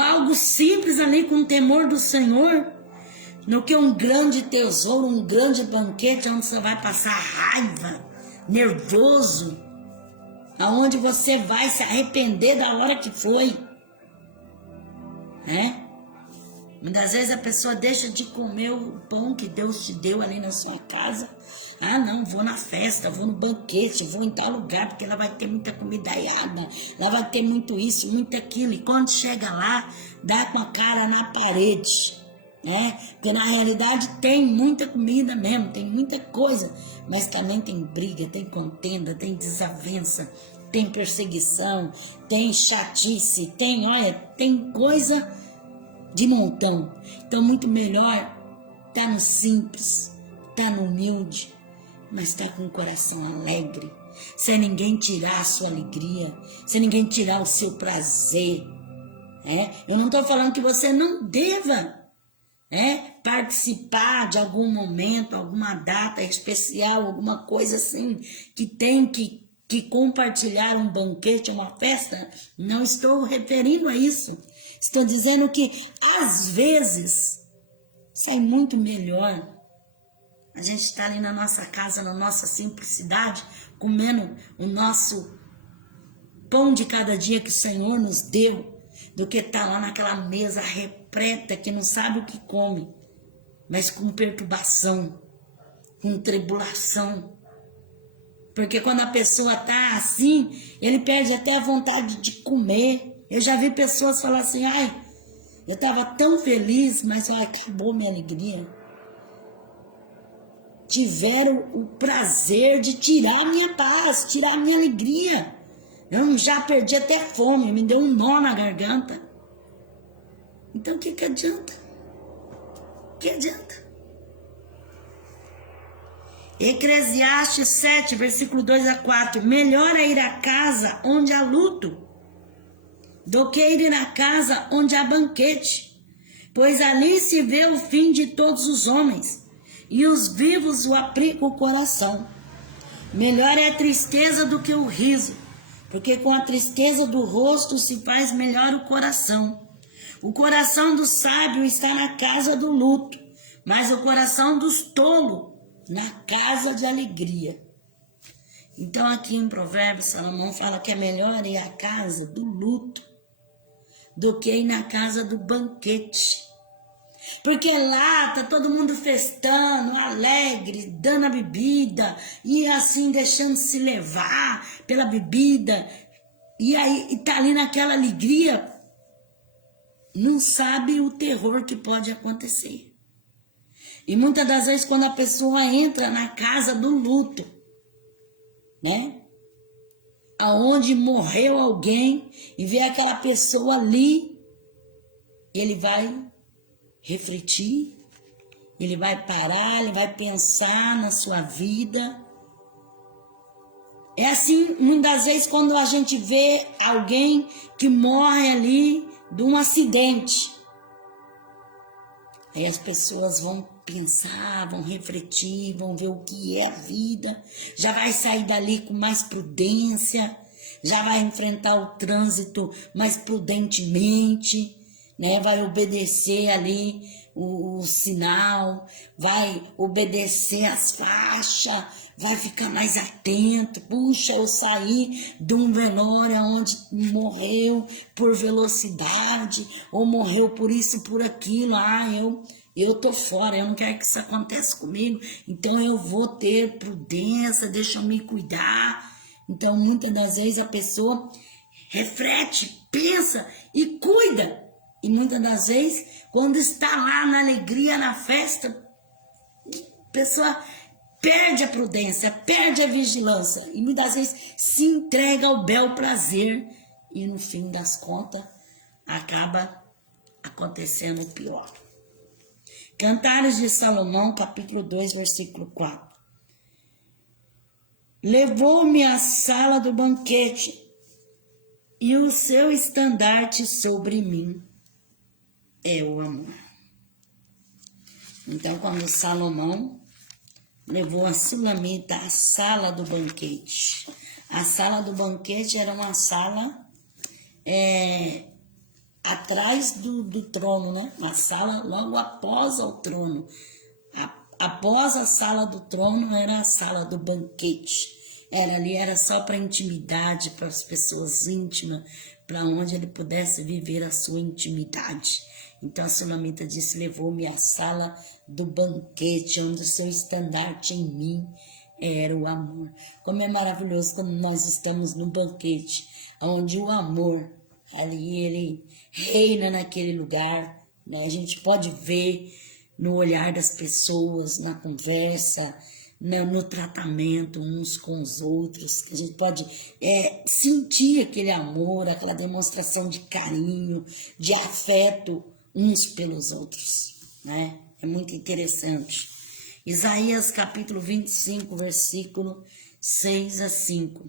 algo simples ali com o temor do Senhor do que um grande tesouro, um grande banquete onde você vai passar raiva, nervoso, aonde você vai se arrepender da hora que foi. Muitas vezes a pessoa deixa de comer o pão que Deus te deu ali na sua casa. Não, vou na festa, vou no banquete, vou em tal lugar, porque ela vai ter muita comida aiada, ela vai ter muito isso, muito aquilo. E quando chega lá, dá com a cara na parede, porque na realidade tem muita comida mesmo, tem muita coisa, mas também tem briga, tem contenda, tem desavença, tem perseguição, tem chatice, tem coisa de montão. Então muito melhor tá no simples, tá no humilde, mas tá com o coração alegre, sem ninguém tirar a sua alegria, sem ninguém tirar o seu prazer. Eu não estou falando que você não deva participar de algum momento, alguma data especial, alguma coisa assim, que tem que compartilhar um banquete, uma festa, não estou referindo a isso. Estou dizendo que, às vezes, sai muito melhor a gente estar ali na nossa casa, na nossa simplicidade, comendo o nosso pão de cada dia que o Senhor nos deu, do que estar lá naquela mesa repleta que não sabe o que come, mas com perturbação, com tribulação. Porque quando a pessoa está assim, ele perde até a vontade de comer. Eu já vi pessoas falar assim, ai, eu estava tão feliz, mas ai, acabou minha alegria. Tiveram o prazer de tirar a minha paz, tirar a minha alegria. Eu já perdi até fome, me deu um nó na garganta. Então o que adianta? O que adianta? Eclesiastes 7, versículo 2 a 4. Melhor é ir à casa onde há luto, do que ir à casa onde há banquete, pois ali se vê o fim de todos os homens, e os vivos o aplicam o coração. Melhor é a tristeza do que o riso, porque com a tristeza do rosto se faz melhor o coração. O coração do sábio está na casa do luto, mas o coração dos tolos na casa de alegria. Então aqui em Provérbios, Salomão fala que é melhor ir à casa do luto do que ir na casa do banquete. Porque lá tá todo mundo festando, alegre, dando a bebida, e assim deixando se levar pela bebida, e aí tá ali naquela alegria, não sabe o terror que pode acontecer. E muitas das vezes quando a pessoa entra na casa do luto, né? Aonde morreu alguém e vê aquela pessoa ali, ele vai refletir, ele vai parar, ele vai pensar na sua vida. É assim, muitas das vezes, quando a gente vê alguém que morre ali de um acidente, aí as pessoas vão pensar, vão refletir, vão ver o que é a vida, já vai sair dali com mais prudência, já vai enfrentar o trânsito mais prudentemente, né? Vai obedecer ali o sinal, vai obedecer as faixas, vai ficar mais atento. Puxa, eu saí de um velório onde morreu por velocidade, ou morreu por isso, por aquilo, eu tô fora, eu não quero que isso aconteça comigo, então eu vou ter prudência, deixa eu me cuidar. Então, muitas das vezes a pessoa reflete, pensa e cuida. E muitas das vezes, quando está lá na alegria, na festa, a pessoa perde a prudência, perde a vigilância. E muitas vezes se entrega ao bel prazer. E no fim das contas, acaba acontecendo o pior. Cantares de Salomão, capítulo 2, versículo 4. Levou-me à sala do banquete, e o seu estandarte sobre mim é o amor. Então, quando Salomão levou a Sulamita à sala do banquete, a sala do banquete era uma sala atrás do trono, né? Uma sala logo após o trono. Após a sala do trono era a sala do banquete. Era só para intimidade, para as pessoas íntimas, para onde ele pudesse viver a sua intimidade. Então a Sulamita disse, levou-me à sala do banquete, onde o seu estandarte em mim era o amor. Como é maravilhoso quando nós estamos no banquete, onde o amor, ali ele reina naquele lugar, né? A gente pode ver no olhar das pessoas, na conversa, no tratamento uns com os outros, a gente pode sentir aquele amor, aquela demonstração de carinho, de afeto uns pelos outros, né? É muito interessante. Isaías capítulo 25, versículo 6 a 5.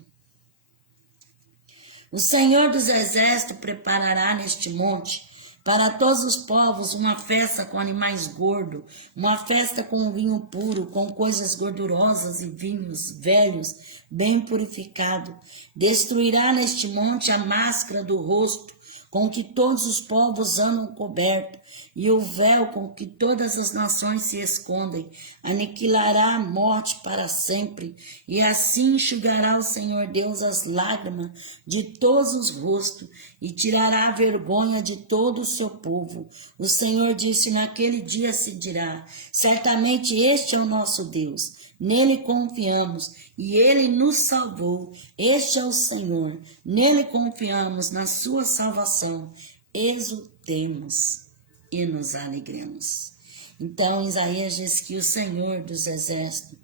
O Senhor dos Exércitos preparará neste monte Para todos os povos, uma festa com animais gordos, uma festa com vinho puro, com coisas gordurosas e vinhos velhos, bem purificado. Destruirá neste monte a máscara do rosto, com que todos os povos andam cobertos, e o véu com que todas as nações se escondem. Aniquilará a morte para sempre, e assim enxugará o Senhor Deus as lágrimas de todos os rostos, e tirará a vergonha de todo o seu povo. O Senhor disse: naquele dia se dirá: certamente este é o nosso Deus. Nele confiamos e ele nos salvou. Este é o Senhor. Nele confiamos, na sua salvação. Exultemos e nos alegremos. Então Isaías diz que o Senhor dos exércitos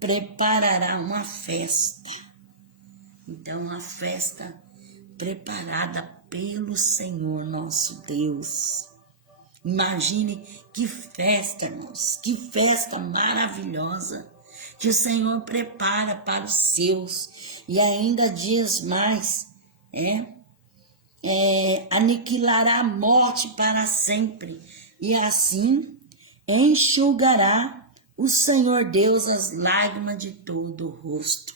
preparará uma festa. Então, uma festa preparada pelo Senhor nosso Deus. Imagine que festa, irmãos, que festa maravilhosa que o Senhor prepara para os seus. E ainda dias mais, aniquilará a morte para sempre, e assim enxugará o Senhor Deus as lágrimas de todo o rosto.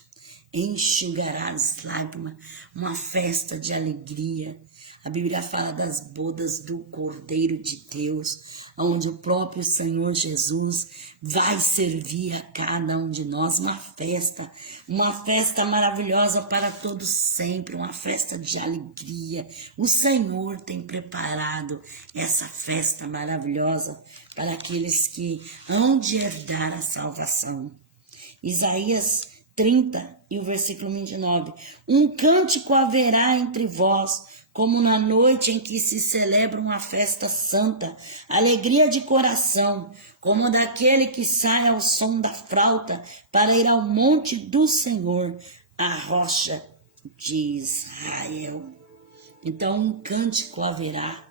Enxugará as lágrimas, uma festa de alegria. A Bíblia fala das bodas do Cordeiro de Deus, onde o próprio Senhor Jesus vai servir a cada um de nós uma festa maravilhosa para todos sempre, uma festa de alegria. O Senhor tem preparado essa festa maravilhosa para aqueles que hão de herdar a salvação. Isaías 30 e o versículo 29. Um cântico haverá entre vós, como na noite em que se celebra uma festa santa, alegria de coração, como daquele que sai ao som da flauta para ir ao monte do Senhor, a rocha de Israel. Então um cântico haverá,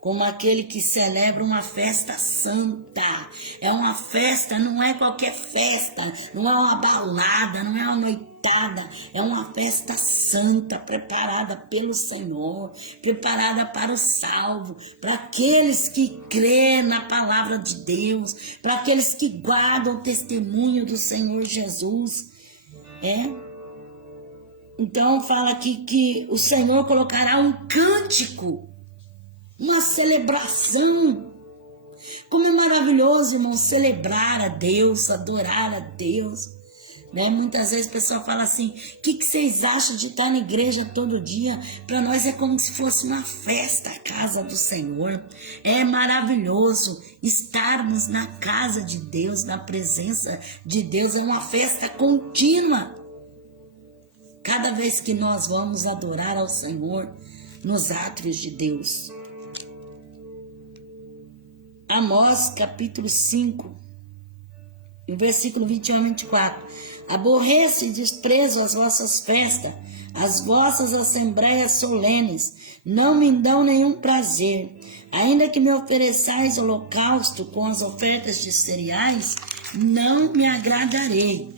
como aquele que celebra uma festa santa. É uma festa, não é qualquer festa, não é uma balada, não é uma noitada, é uma festa santa, preparada pelo Senhor, preparada para o salvo, para aqueles que crêem na palavra de Deus, para aqueles que guardam o testemunho do Senhor Jesus. Então fala aqui que o Senhor colocará um cântico, uma celebração. Como é maravilhoso, irmão, celebrar a Deus, adorar a Deus, né? Muitas vezes o pessoal fala assim: o que vocês acham de estar na igreja todo dia? Para nós é como se fosse uma festa, a casa do Senhor. É maravilhoso estarmos na casa de Deus, na presença de Deus. É uma festa contínua. Cada vez que nós vamos adorar ao Senhor nos átrios de Deus. Amós capítulo 5, versículo 21 a 24. Aborreço e desprezo as vossas festas, as vossas assembleias solenes, não me dão nenhum prazer. Ainda que me ofereçais holocausto com as ofertas de cereais, não me agradarei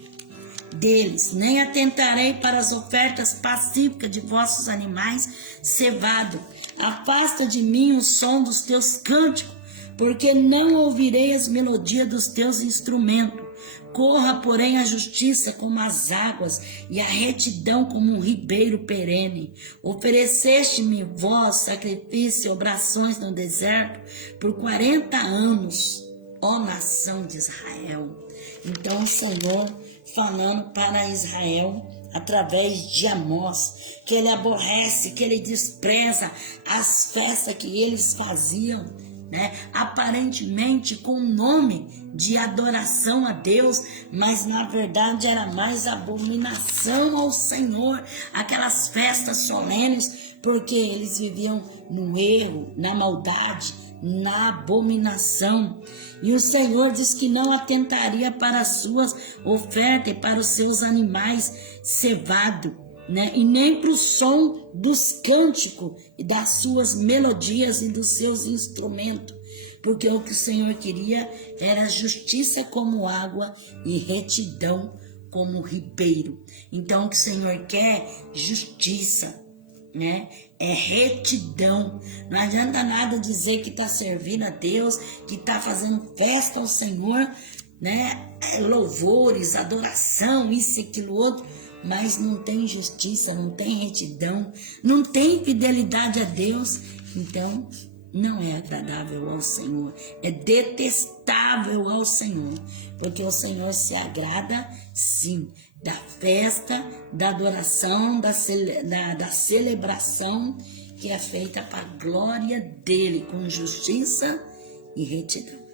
deles, nem atentarei para as ofertas pacíficas de vossos animais cevado. Afasta de mim o som dos teus cânticos, porque não ouvirei as melodias dos teus instrumentos. Corra, porém, a justiça como as águas e a retidão como um ribeiro perene. Ofereceste-me vós sacrifício e obrações no deserto por 40 anos, ó nação de Israel. Então o Senhor falando para Israel através de Amós, que ele aborrece, que ele despreza as festas que eles faziam, né? Aparentemente com o nome de adoração a Deus, mas na verdade era mais abominação ao Senhor, aquelas festas solenes, porque eles viviam no erro, na maldade, na abominação. E o Senhor diz que não atentaria para as suas ofertas e para os seus animais cevados, né? E nem para o som dos cânticos e das suas melodias e dos seus instrumentos, porque o que o Senhor queria era justiça como água e retidão como ribeiro. Então o que o Senhor quer? Justiça, né? É retidão. Não adianta nada dizer que está servindo a Deus, que está fazendo festa ao Senhor, né? Louvores, adoração, isso e aquilo outro, mas não tem justiça, não tem retidão, não tem fidelidade a Deus, então não é agradável ao Senhor, é detestável ao Senhor, porque o Senhor se agrada, sim, da festa, da adoração, da celebração que é feita para a glória dele, com justiça e retidão.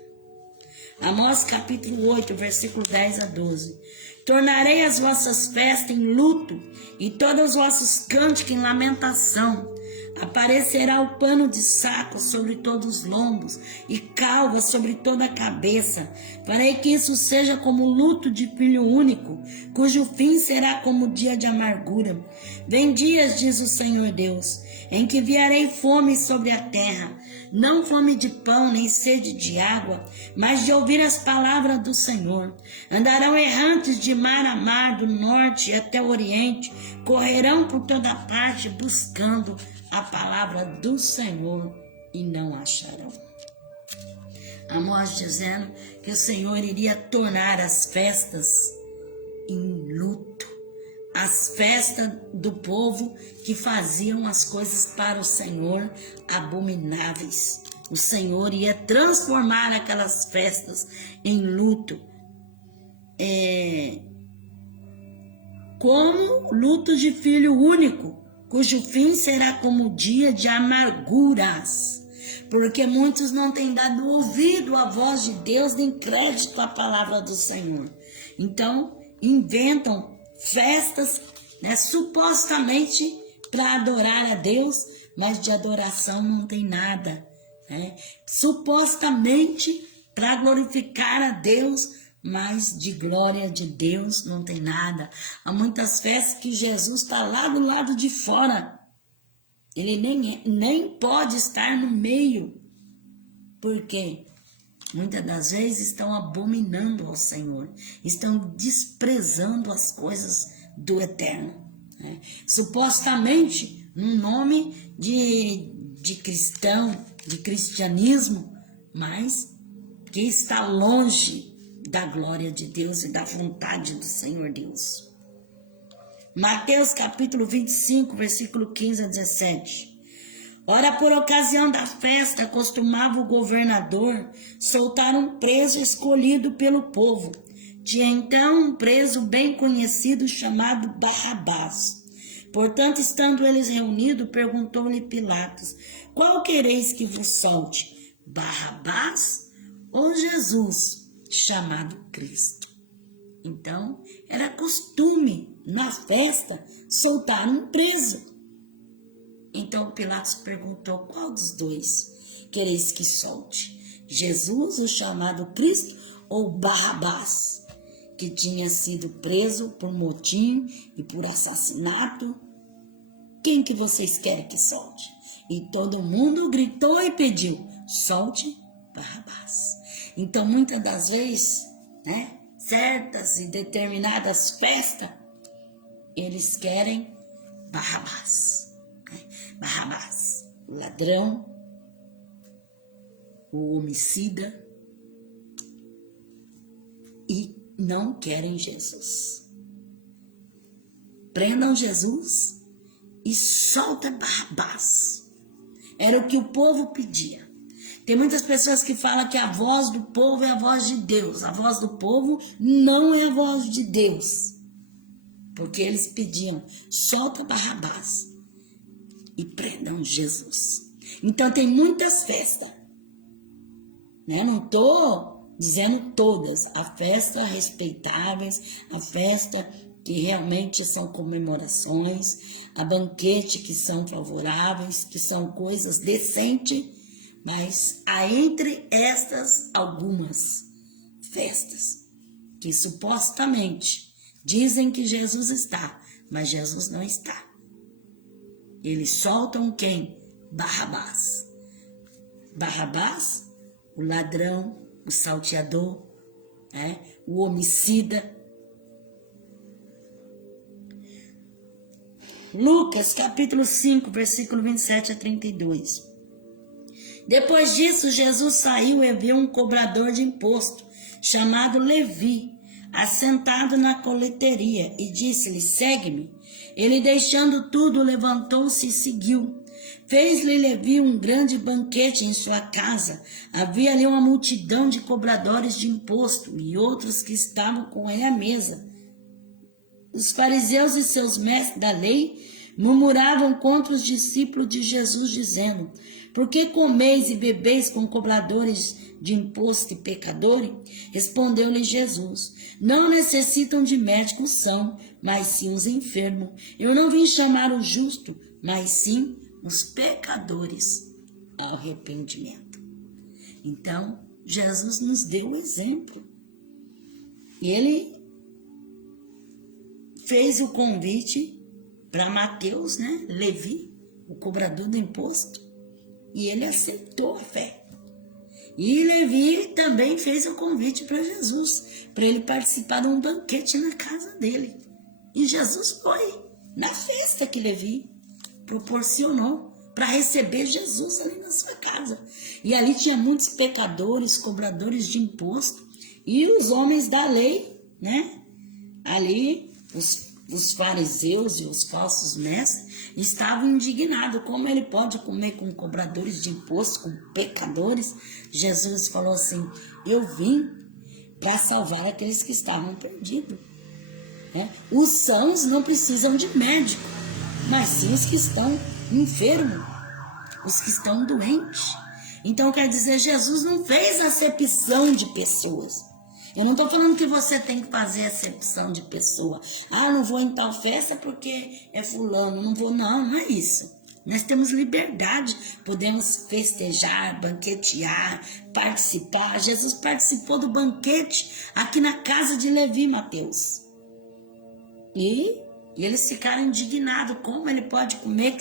Amós capítulo 8, versículo 10 a 12. Tornarei as vossas festas em luto e todos os vossos cânticos em lamentação. Aparecerá o pano de saco sobre todos os lombos e calva sobre toda a cabeça. Farei que isso seja como o luto de filho único, cujo fim será como o dia de amargura. Vem dias, diz o Senhor Deus, em que enviarei fome sobre a terra, não fome de pão, nem sede de água, mas de ouvir as palavras do Senhor. Andarão errantes de mar a mar, do norte até o oriente, correrão por toda parte buscando a palavra do Senhor e não acharão. Amós dizendo que o Senhor iria tornar as festas em luto, as festas do povo que faziam as coisas para o Senhor abomináveis. O Senhor ia transformar aquelas festas em luto, como luto de filho único, cujo fim será como o dia de amarguras, porque muitos não têm dado ouvido à voz de Deus, nem crédito à palavra do Senhor. Então, inventam festas, né, supostamente para adorar a Deus, mas de adoração não tem nada, né? Supostamente para glorificar a Deus, mas de glória de Deus não tem nada. Há muitas festas que Jesus está lá do lado de fora. Ele nem pode estar no meio. Por quê? Muitas das vezes estão abominando ao Senhor. Estão desprezando as coisas do Eterno, né? Supostamente, num nome de cristão, de cristianismo, mas que está longe da glória de Deus e da vontade do Senhor Deus. Mateus capítulo 25, versículo 15 a 17. Ora, por ocasião da festa, costumava o governador soltar um preso escolhido pelo povo. Tinha então um preso bem conhecido chamado Barrabás. Portanto, estando eles reunidos, perguntou-lhe Pilatos: qual quereis que vos solte, Barrabás ou Jesus, chamado Cristo? Então, era costume na festa soltar um preso. Então Pilatos perguntou: qual dos dois quereis que solte? Jesus, o chamado Cristo, ou Barrabás, que tinha sido preso por motim e por assassinato? Quem que vocês querem que solte? E todo mundo gritou e pediu: solte Barrabás. Então, muitas das vezes, né, certas e determinadas festas, eles querem Barrabás. Barrabás, o ladrão, o homicida, e não querem Jesus. Prendam Jesus e solta Barrabás. Era o que o povo pedia. Tem muitas pessoas que falam que a voz do povo é a voz de Deus. A voz do povo não é a voz de Deus. Porque eles pediam: solta Barrabás e prendam Jesus. Então tem muitas festas, né? Não estou dizendo todas. Há festas respeitáveis, há festas que realmente são comemorações, há banquetes que são favoráveis, que são coisas decentes, mas há entre estas algumas festas que supostamente dizem que Jesus está, mas Jesus não está. Eles soltam quem? Barrabás. Barrabás, o ladrão, o salteador, né? O homicida. Lucas, capítulo 5, versículo 27 a 32. Depois disso, Jesus saiu e viu um cobrador de imposto, chamado Levi, assentado na coleteria, e disse-lhe: segue-me. Ele, deixando tudo, levantou-se e seguiu. Fez-lhe Levi um grande banquete em sua casa. Havia ali uma multidão de cobradores de imposto e outros que estavam com ele à mesa. Os fariseus e seus mestres da lei murmuravam contra os discípulos de Jesus, dizendo: por que comeis e bebeis com cobradores de imposto e pecadores? Respondeu-lhe Jesus: não necessitam de médicos são, mas sim os enfermos. Eu não vim chamar o justo, mas sim os pecadores ao arrependimento. Então, Jesus nos deu o exemplo. Ele fez o convite para Mateus, né? Levi, o cobrador do imposto, e ele aceitou a fé. E Levi também fez o convite para Jesus, para ele participar de um banquete na casa dele. E Jesus foi na festa que Levi proporcionou para receber Jesus ali na sua casa. E ali tinha muitos pecadores, cobradores de imposto e os homens da lei, né? Ali os fariseus e os falsos mestres estavam indignados. Como ele pode comer com cobradores de imposto, com pecadores? Jesus falou assim: eu vim para salvar aqueles que estavam perdidos. Os sãos não precisam de médico, mas sim os que estão enfermos, os que estão doentes. Então quer dizer, Jesus não fez acepção de pessoas. Eu não estou falando que você tem que fazer acepção de pessoa. Não vou em tal festa porque é fulano, não vou. Não é isso. Nós temos liberdade, podemos festejar, banquetear, participar. Jesus participou do banquete aqui na casa de Levi, Mateus. E eles ficaram indignados. Como ele pode comer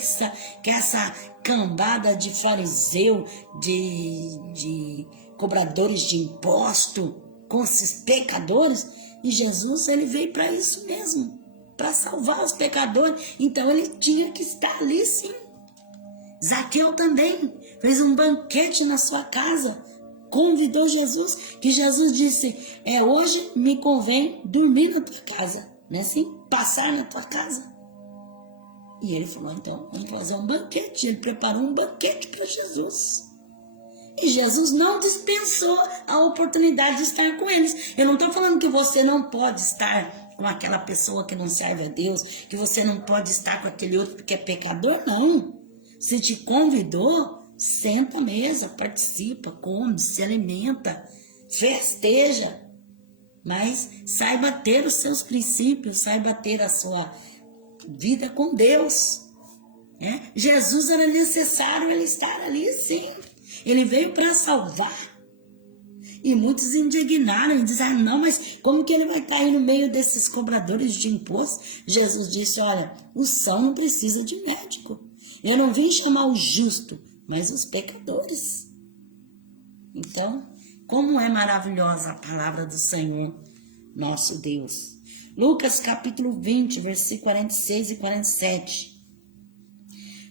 que essa cambada de fariseu, de cobradores de imposto, com esses pecadores? E Jesus, ele veio para isso mesmo, para salvar os pecadores. Então ele tinha que estar ali, sim. Zaqueu também fez um banquete na sua casa, convidou Jesus, que Jesus disse: hoje me convém dormir na tua casa, não é assim? Passar na tua casa. E ele falou: então vamos fazer um banquete. Ele preparou um banquete para Jesus. E Jesus não dispensou a oportunidade de estar com eles. Eu não estou falando que você não pode estar com aquela pessoa que não serve a Deus, que você não pode estar com aquele outro porque é pecador, não. Se te convidou, senta à mesa, participa, come, se alimenta, festeja. Mas saiba ter os seus princípios, saiba ter a sua vida com Deus. Jesus era necessário ele estar ali, sim. Ele veio para salvar. E muitos indignaram e disseram: não, mas como que ele vai estar aí no meio desses cobradores de imposto? Jesus disse: olha, o são não precisa de médico. Eu não vim chamar o justo, mas os pecadores. Então, como é maravilhosa a palavra do Senhor, nosso Deus. Lucas capítulo 20, versículo 46 e 47.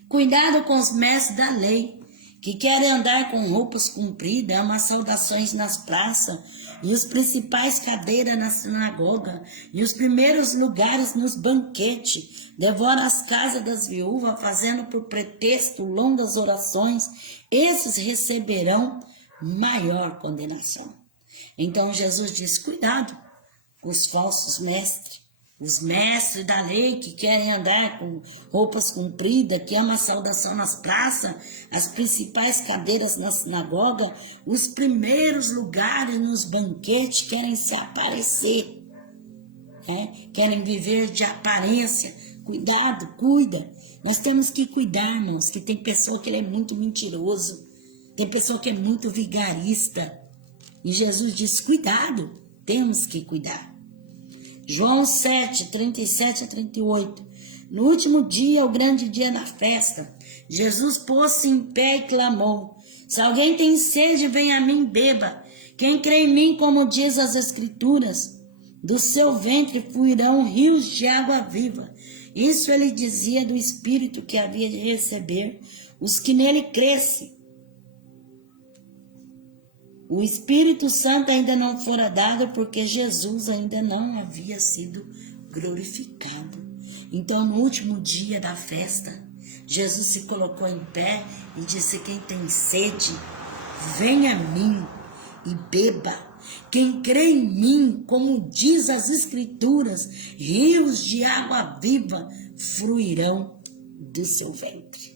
Cuidado com os mestres da lei, que querem andar com roupas compridas, umas saudações nas praças, e os principais cadeiras na sinagoga, e os primeiros lugares nos banquetes, devoram as casas das viúvas, fazendo por pretexto longas orações. Esses receberão maior condenação. Então Jesus diz: cuidado com os falsos mestres, os mestres da lei que querem andar com roupas compridas, que é uma saudação nas praças, as principais cadeiras na sinagoga, os primeiros lugares nos banquetes, querem se aparecer, querem viver de aparência. Cuidado, cuida. Nós temos que cuidar, irmãos, que tem pessoa que ele é muito mentiroso, tem pessoa que é muito vigarista. E Jesus diz: cuidado, temos que cuidar. João 7, 37 a 38. No último dia, o grande dia da festa, Jesus pôs-se em pé e clamou: se alguém tem sede, venha a mim, beba. Quem crê em mim, como diz as Escrituras, do seu ventre fluirão rios de água viva. Isso ele dizia do Espírito que havia de receber os que nele crescem. O Espírito Santo ainda não fora dado porque Jesus ainda não havia sido glorificado. Então, no último dia da festa, Jesus se colocou em pé e disse: quem tem sede, venha a mim e beba. Quem crê em mim, como diz as Escrituras, rios de água viva fluirão do seu ventre.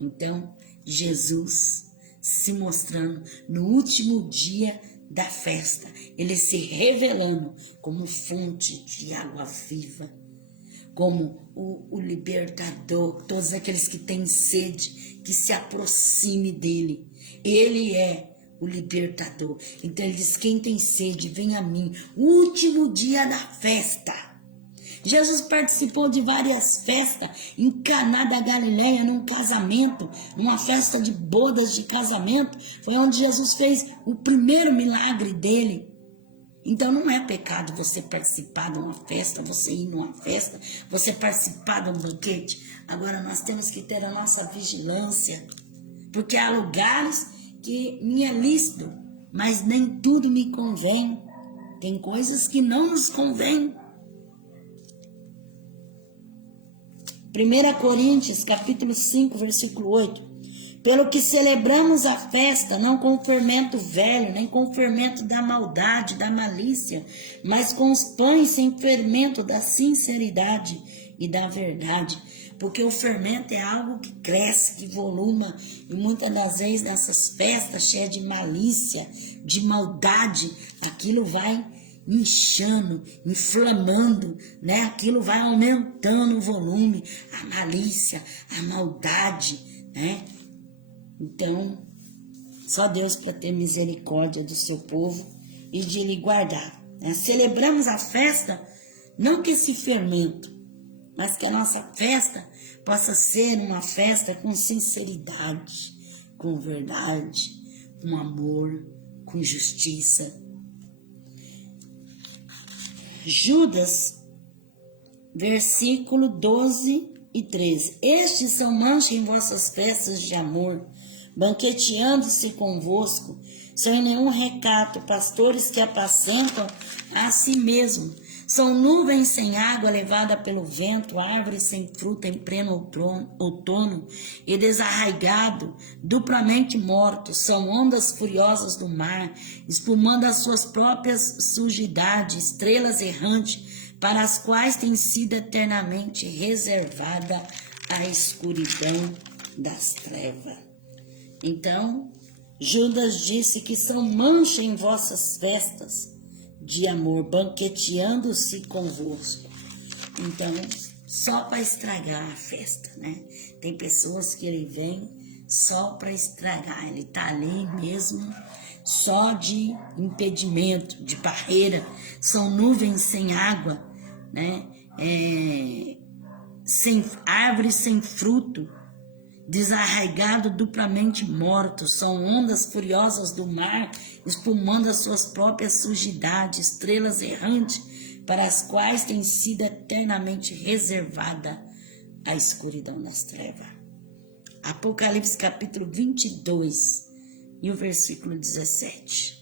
Então, Jesus se mostrando no último dia da festa, ele se revelando como fonte de água viva, como o libertador, todos aqueles que têm sede, que se aproxime dele. Ele é o libertador. Então ele diz: quem tem sede, vem a mim. O último dia da festa. Jesus participou de várias festas em Caná da Galileia, num casamento, numa festa de bodas de casamento. Foi onde Jesus fez o primeiro milagre dele. Então não é pecado você participar de uma festa, você ir numa festa, você participar de um banquete. Agora nós temos que ter a nossa vigilância, porque há lugares que me é lícito, mas nem tudo me convém. Tem coisas que não nos convêm. 1 Coríntios, capítulo 5, versículo 8. Pelo que celebramos a festa, não com o fermento velho, nem com o fermento da maldade, da malícia, mas com os pães sem fermento da sinceridade e da verdade. Porque o fermento é algo que cresce, que voluma, e muitas das vezes nessas festas cheias de malícia, de maldade, aquilo vai inchando, inflamando, né? Aquilo vai aumentando o volume, a malícia, a maldade, né? Então, só Deus para ter misericórdia do seu povo e de lhe guardar, né? Celebramos a festa, não que esse fermento, mas que a nossa festa possa ser uma festa com sinceridade, com verdade, com amor, com justiça. Judas, versículo 12 e 13. Estes são mancha em vossas festas de amor, banqueteando-se convosco, sem nenhum recato, pastores que apacentam a si mesmo. São nuvens sem água levada pelo vento, árvores sem fruta em pleno outono e desarraigado, duplamente mortos. São ondas furiosas do mar, espumando as suas próprias sujidades, estrelas errantes, para as quais tem sido eternamente reservada a escuridão das trevas. Então, Judas disse que são mancha em vossas festas de amor, banqueteando-se convosco. Então, só para estragar a festa, né? Tem pessoas que ele vem só para estragar, ele tá ali mesmo só de impedimento, de barreira. São nuvens sem água, né? Sem árvores sem fruto, desarraigado, duplamente morto. São ondas furiosas do mar, espumando as suas próprias sujidades, estrelas errantes, para as quais tem sido eternamente reservada a escuridão das trevas. Apocalipse capítulo 22 e o versículo 17.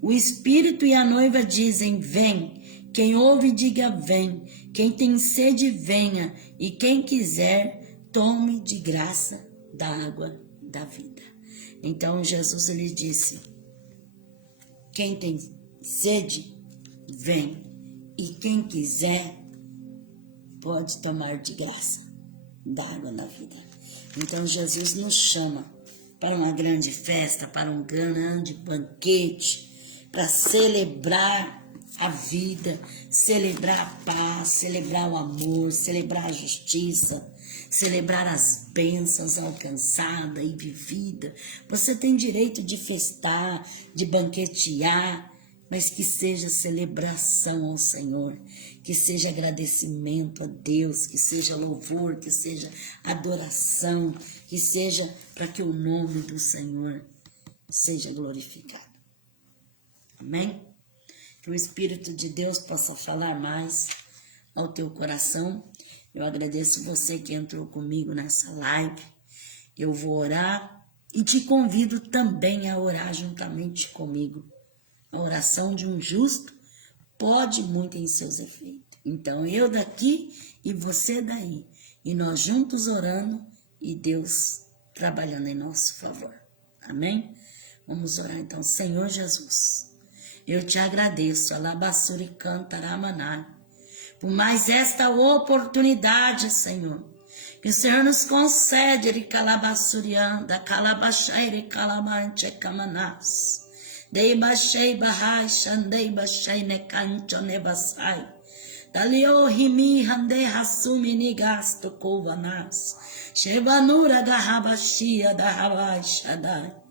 O Espírito e a noiva dizem: vem. Quem ouve, diga: vem. Quem tem sede, venha. E quem quiser, tome de graça da água da vida. Então Jesus ele disse: quem tem sede, vem. E quem quiser, pode tomar de graça da água da vida. Então Jesus nos chama para uma grande festa, para um grande banquete, para celebrar a vida, celebrar a paz, celebrar o amor, celebrar a justiça, celebrar as bênçãos alcançadas e vividas. Você tem direito de festar, de banquetear, mas que seja celebração ao Senhor, que seja agradecimento a Deus, que seja louvor, que seja adoração, que seja para que o nome do Senhor seja glorificado. Amém? Que o Espírito de Deus possa falar mais ao teu coração. Eu agradeço você que entrou comigo nessa live. Eu vou orar e te convido também a orar juntamente comigo. A oração de um justo pode muito em seus efeitos. Então eu daqui e você daí. E nós juntos orando e Deus trabalhando em nosso favor. Amém? Vamos orar então. Senhor Jesus, eu te agradeço, Alabassuri Cantaramanai, por mais esta oportunidade, Senhor, que o Senhor nos concede, Ricalabassurianda, Calabaxaire, Calamante, Camanás, Dei Baixei, Bahai, Xandei, Baixei, Necancho, Nebassai, Dalio, Rimi, Randei, Hassumi, Nigasto, Kovanás, Shebanura, Garrabaxia, da Rabaixadai,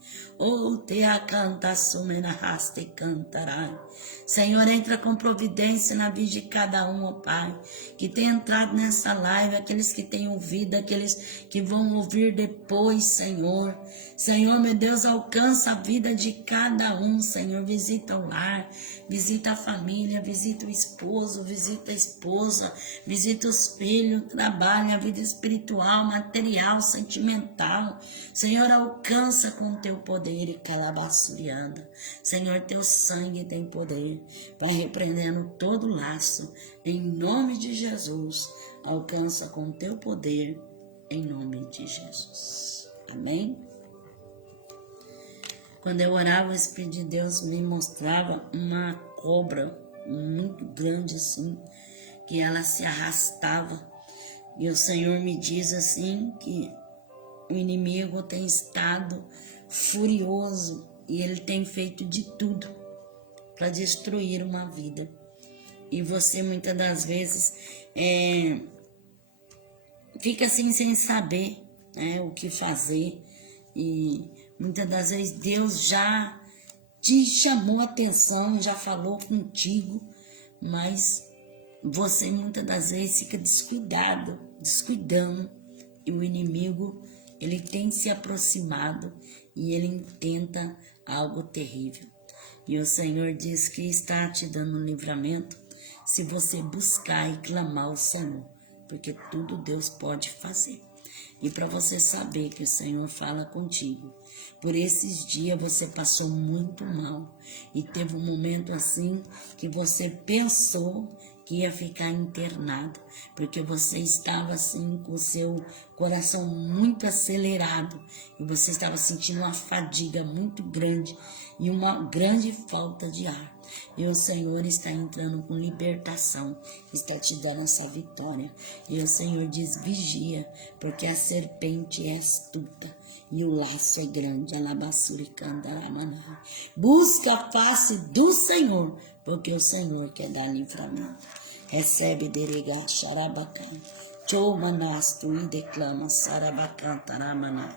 Oh, te acanta, sumena, raste, cantarai. Senhor, entra com providência na vida de cada um, ó Pai, que tem entrado nessa live, aqueles que têm ouvido, aqueles que vão ouvir depois, Senhor. Senhor, meu Deus, alcança a vida de cada um, Senhor. Visita o lar, visita a família, visita o esposo, visita a esposa, visita os filhos, trabalha a vida espiritual, material, sentimental. Senhor, alcança com o teu poder e calabaçurianda. Senhor, teu sangue tem poder. Vai repreendendo todo laço. Em nome de Jesus, alcança com o teu poder. Em nome de Jesus. Amém? Quando eu orava, o Espírito de Deus me mostrava uma cobra muito grande assim, que ela se arrastava. E o Senhor me diz assim que o inimigo tem estado furioso e ele tem feito de tudo para destruir uma vida. E você muitas das vezes fica assim sem saber, né, o que fazer. E muitas das vezes Deus já te chamou a atenção, já falou contigo, mas você muitas das vezes fica descuidando, e o inimigo, ele tem se aproximado e ele intenta algo terrível. E o Senhor diz que está te dando um livramento se você buscar e clamar ao Senhor, porque tudo Deus pode fazer. E para você saber que o Senhor fala contigo, por esses dias você passou muito mal e teve um momento assim que você pensou que ia ficar internado, porque você estava assim com o seu coração muito acelerado e você estava sentindo uma fadiga muito grande e uma grande falta de ar. E o Senhor está entrando com libertação, está te dando essa vitória. E o Senhor diz: vigia, porque a serpente é astuta e o laço é grande. Busca a face do Senhor, porque o Senhor quer dar livramento. Recebe derega xarabacã, chomanasto e declama sarabacã taramana,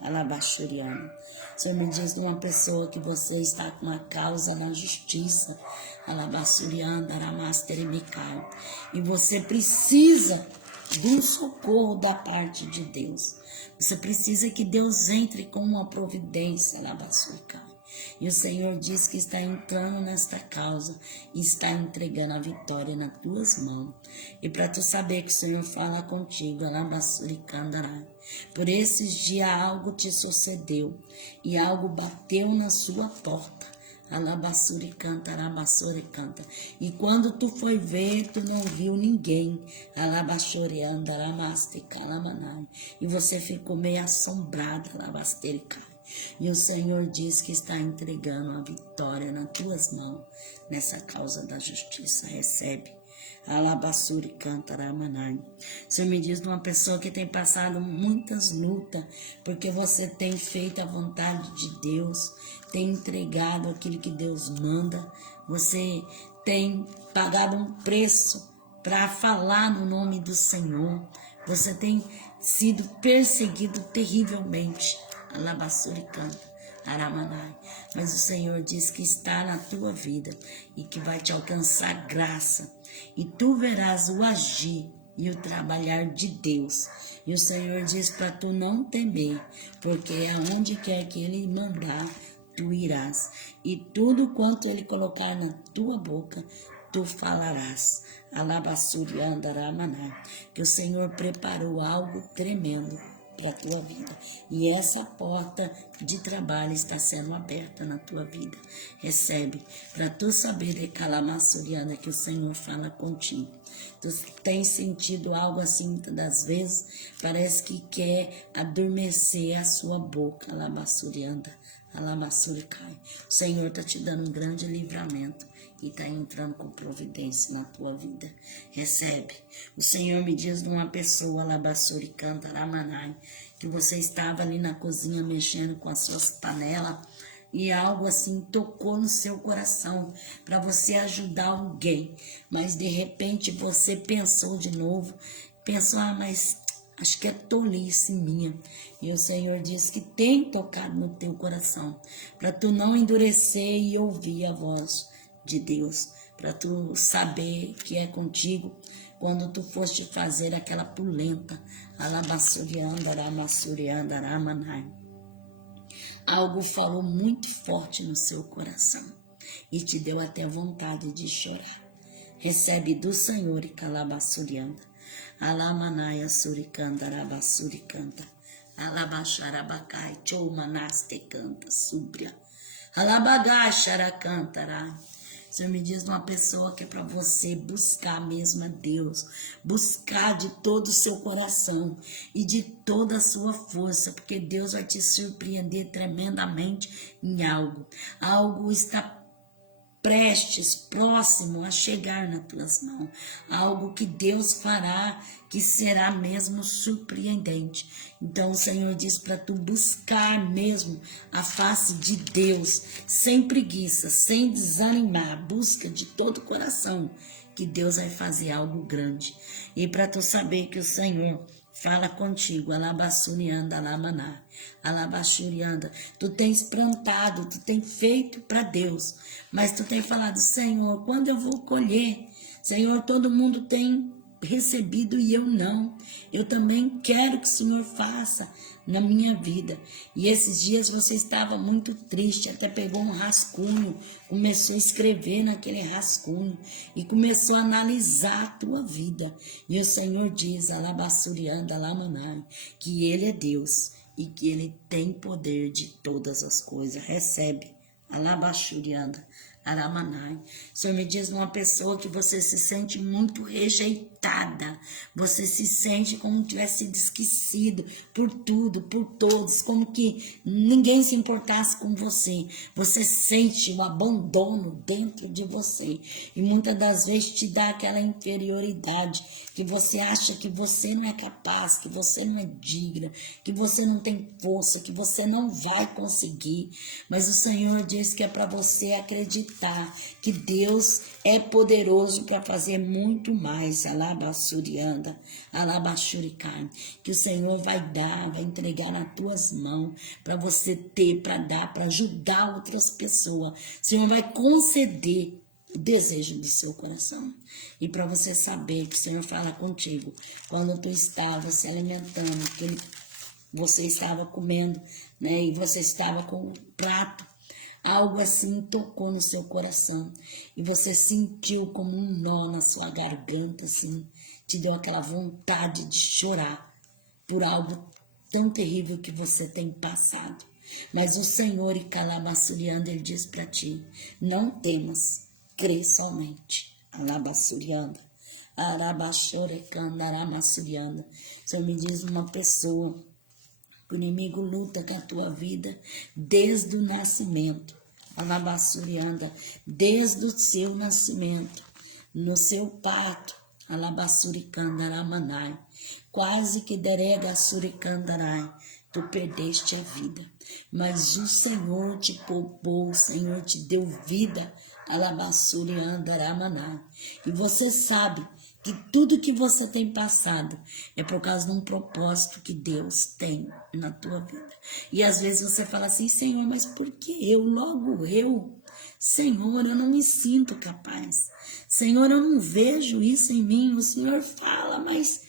alabaxuriana. O Senhor me diz de uma pessoa que você está com uma causa na justiça, alabaxuriana, aramasteremical, e você precisa de um socorro da parte de Deus. Você precisa que Deus entre com uma providência, alabaxuriana. E o Senhor diz que está entrando nesta causa e está entregando a vitória nas tuas mãos. E para tu saber que o Senhor fala contigo, por esses dias algo te sucedeu e algo bateu na sua porta. Canta. E quando tu foi ver, tu não viu ninguém. E você ficou meio assombrada. E o Senhor diz que está entregando a vitória nas tuas mãos, nessa causa da justiça. Recebe. Alabassuri Cantaramanai. O Senhor me diz de uma pessoa que tem passado muitas lutas, porque você tem feito a vontade de Deus, tem entregado aquilo que Deus manda, você tem pagado um preço para falar no nome do Senhor, você tem sido perseguido terrivelmente. Alabassuri canta, Aramanai. Mas o Senhor diz que está na tua vida e que vai te alcançar graça. E tu verás o agir e o trabalhar de Deus. E o Senhor diz para tu não temer, porque aonde quer que Ele mandar, tu irás. E tudo quanto Ele colocar na tua boca, tu falarás. Alabassuriandaramanai, que o Senhor preparou algo tremendo para a tua vida. E essa porta de trabalho está sendo aberta na tua vida. Recebe, para tu saber de calamassuriana que o Senhor fala contigo. Tu tem sentido algo assim muitas das vezes, parece que quer adormecer a sua boca. Alabassurianda, alabassurikai. O Senhor está te dando um grande livramento e está entrando com providência na tua vida. Recebe. O Senhor me diz de uma pessoa, alabassuricanta, ramanai, que você estava ali na cozinha mexendo com as suas panelas e algo assim tocou no seu coração para você ajudar alguém. Mas de repente você pensou de novo, pensou, mas acho que é tolice minha. E o Senhor diz que tem tocado no teu coração, para tu não endurecer e ouvir a voz de Deus, para tu saber que é contigo quando tu foste fazer aquela polenta. Alabassuriandaramanai. Algo falou muito forte no seu coração e te deu até vontade de chorar. Recebe do Senhor e calabassurianda. Alamanaya suricanda, rabassuricanta. Alabaxarabacai, choumanaste canta, súbria. Alabagaxaracantara. O Senhor me diz uma pessoa que é para você buscar mesmo a Deus, buscar de todo o seu coração e de toda a sua força, porque Deus vai te surpreender tremendamente em algo. Algo está prestes, próximo a chegar nas tuas mãos. Algo que Deus fará, que será mesmo surpreendente. Então o Senhor diz para tu buscar mesmo a face de Deus, sem preguiça, sem desanimar, busca de todo o coração, que Deus vai fazer algo grande. E para tu saber que o Senhor fala contigo, alabassurianda, alamaná, alabaxurianda. Tu tens plantado, tu tens feito para Deus, mas tu tens falado, Senhor, quando eu vou colher? Senhor, todo mundo tem recebido e eu não. Eu também quero que o Senhor faça na minha vida. E esses dias você estava muito triste, até pegou um rascunho, começou a escrever naquele rascunho e começou a analisar a tua vida. E o Senhor diz, alabassurianda, alamanai, que Ele é Deus e que Ele tem poder de todas as coisas. Recebe, alabassurianda, aramanai. O Senhor me diz uma pessoa que você se sente muito rejeitada, você se sente como se tivesse sido esquecido por tudo, por todos, como que ninguém se importasse com você. Você sente o abandono dentro de você e muitas das vezes te dá aquela inferioridade, que você acha que você não é capaz, que você não é digna, que você não tem força, que você não vai conseguir. Mas o Senhor diz que é para você acreditar que Deus é poderoso para fazer muito mais. Alabassurianda, alabaxuricai, que o Senhor vai dar, vai entregar nas tuas mãos para você ter, para dar, para ajudar outras pessoas. O Senhor vai conceder o desejo de seu coração. E para você saber que o Senhor fala contigo, quando tu estava se alimentando, que você estava comendo, né, e você estava com o prato, algo assim tocou no seu coração e você sentiu como um nó na sua garganta, assim, te deu aquela vontade de chorar por algo tão terrível que você tem passado. Mas o Senhor, e calamassuriando, Ele diz para ti, não temas, crê somente. Alabassurianda, arabaxorecanda, aramassurianda. O Senhor me diz uma pessoa, o inimigo luta com a tua vida desde o nascimento. Alabassurianda, desde o seu nascimento, no seu parto. Alabassuricanda, aramanai. Quase que derega suricandarai. Tu perdeste a vida. Mas o Senhor te poupou, o Senhor te deu vida. Alabassurianda, aramanai. E você sabe que tudo que você tem passado é por causa de um propósito que Deus tem na tua vida. E às vezes você fala assim, Senhor, mas por que eu? Logo eu? Senhor, eu não me sinto capaz. Senhor, eu não vejo isso em mim. O Senhor fala, mas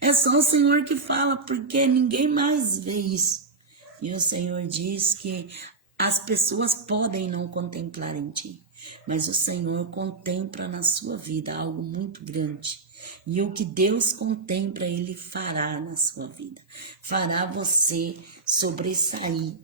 é só o Senhor que fala, porque ninguém mais vê isso. E o Senhor diz que as pessoas podem não contemplar em ti, mas o Senhor contempla na sua vida algo muito grande. E o que Deus contempla, Ele fará na sua vida. Fará você sobressair.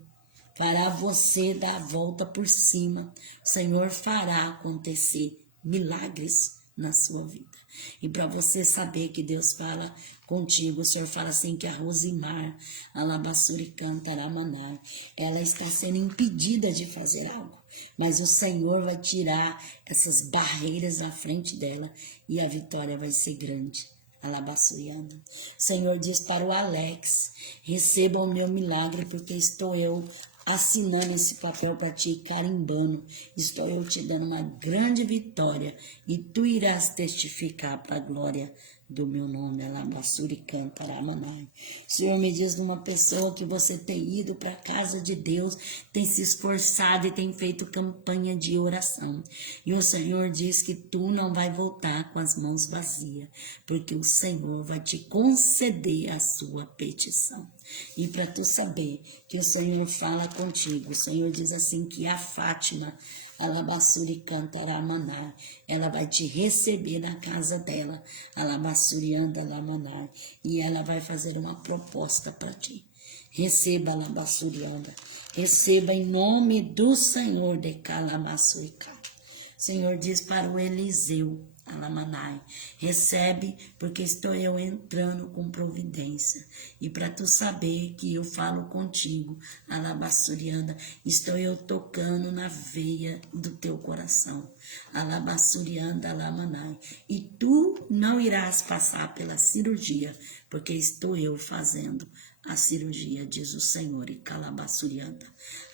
Fará você dar a volta por cima. O Senhor fará acontecer milagres na sua vida. E para você saber que Deus fala contigo, o Senhor fala assim que a Rosimar, a Labassuricanta, Aramanar, ela está sendo impedida de fazer algo. Mas o Senhor vai tirar essas barreiras da frente dela e a vitória vai ser grande. Alabaçuriana. O Senhor diz para o Alex: receba o meu milagre, porque estou eu assinando esse papel para ti, carimbando. Estou eu te dando uma grande vitória e tu irás testificar para a glória do meu nome. Alabaçuricanta, Aramanai. O Senhor me diz de uma pessoa que você tem ido para a casa de Deus, tem se esforçado e tem feito campanha de oração. E o Senhor diz que tu não vai voltar com as mãos vazias, porque o Senhor vai te conceder a sua petição. E para tu saber que o Senhor fala contigo, o Senhor diz assim que a Fátima, Alabaçuricanta, Aramanar, ela vai te receber na casa dela, Alabaçurianda, Alamanar, e ela vai fazer uma proposta para ti. Receba, Alabaçurianda, receba em nome do Senhor de Calamaçurica. O Senhor diz para o Eliseu, Alamanai, recebe, porque estou eu entrando com providência. E para tu saber que eu falo contigo, Alabaçurianda, estou eu tocando na veia do teu coração. Alabaçurianda, Alamanai. E tu não irás passar pela cirurgia, porque estou eu fazendo a cirurgia, diz o Senhor, e Calabaçurianda.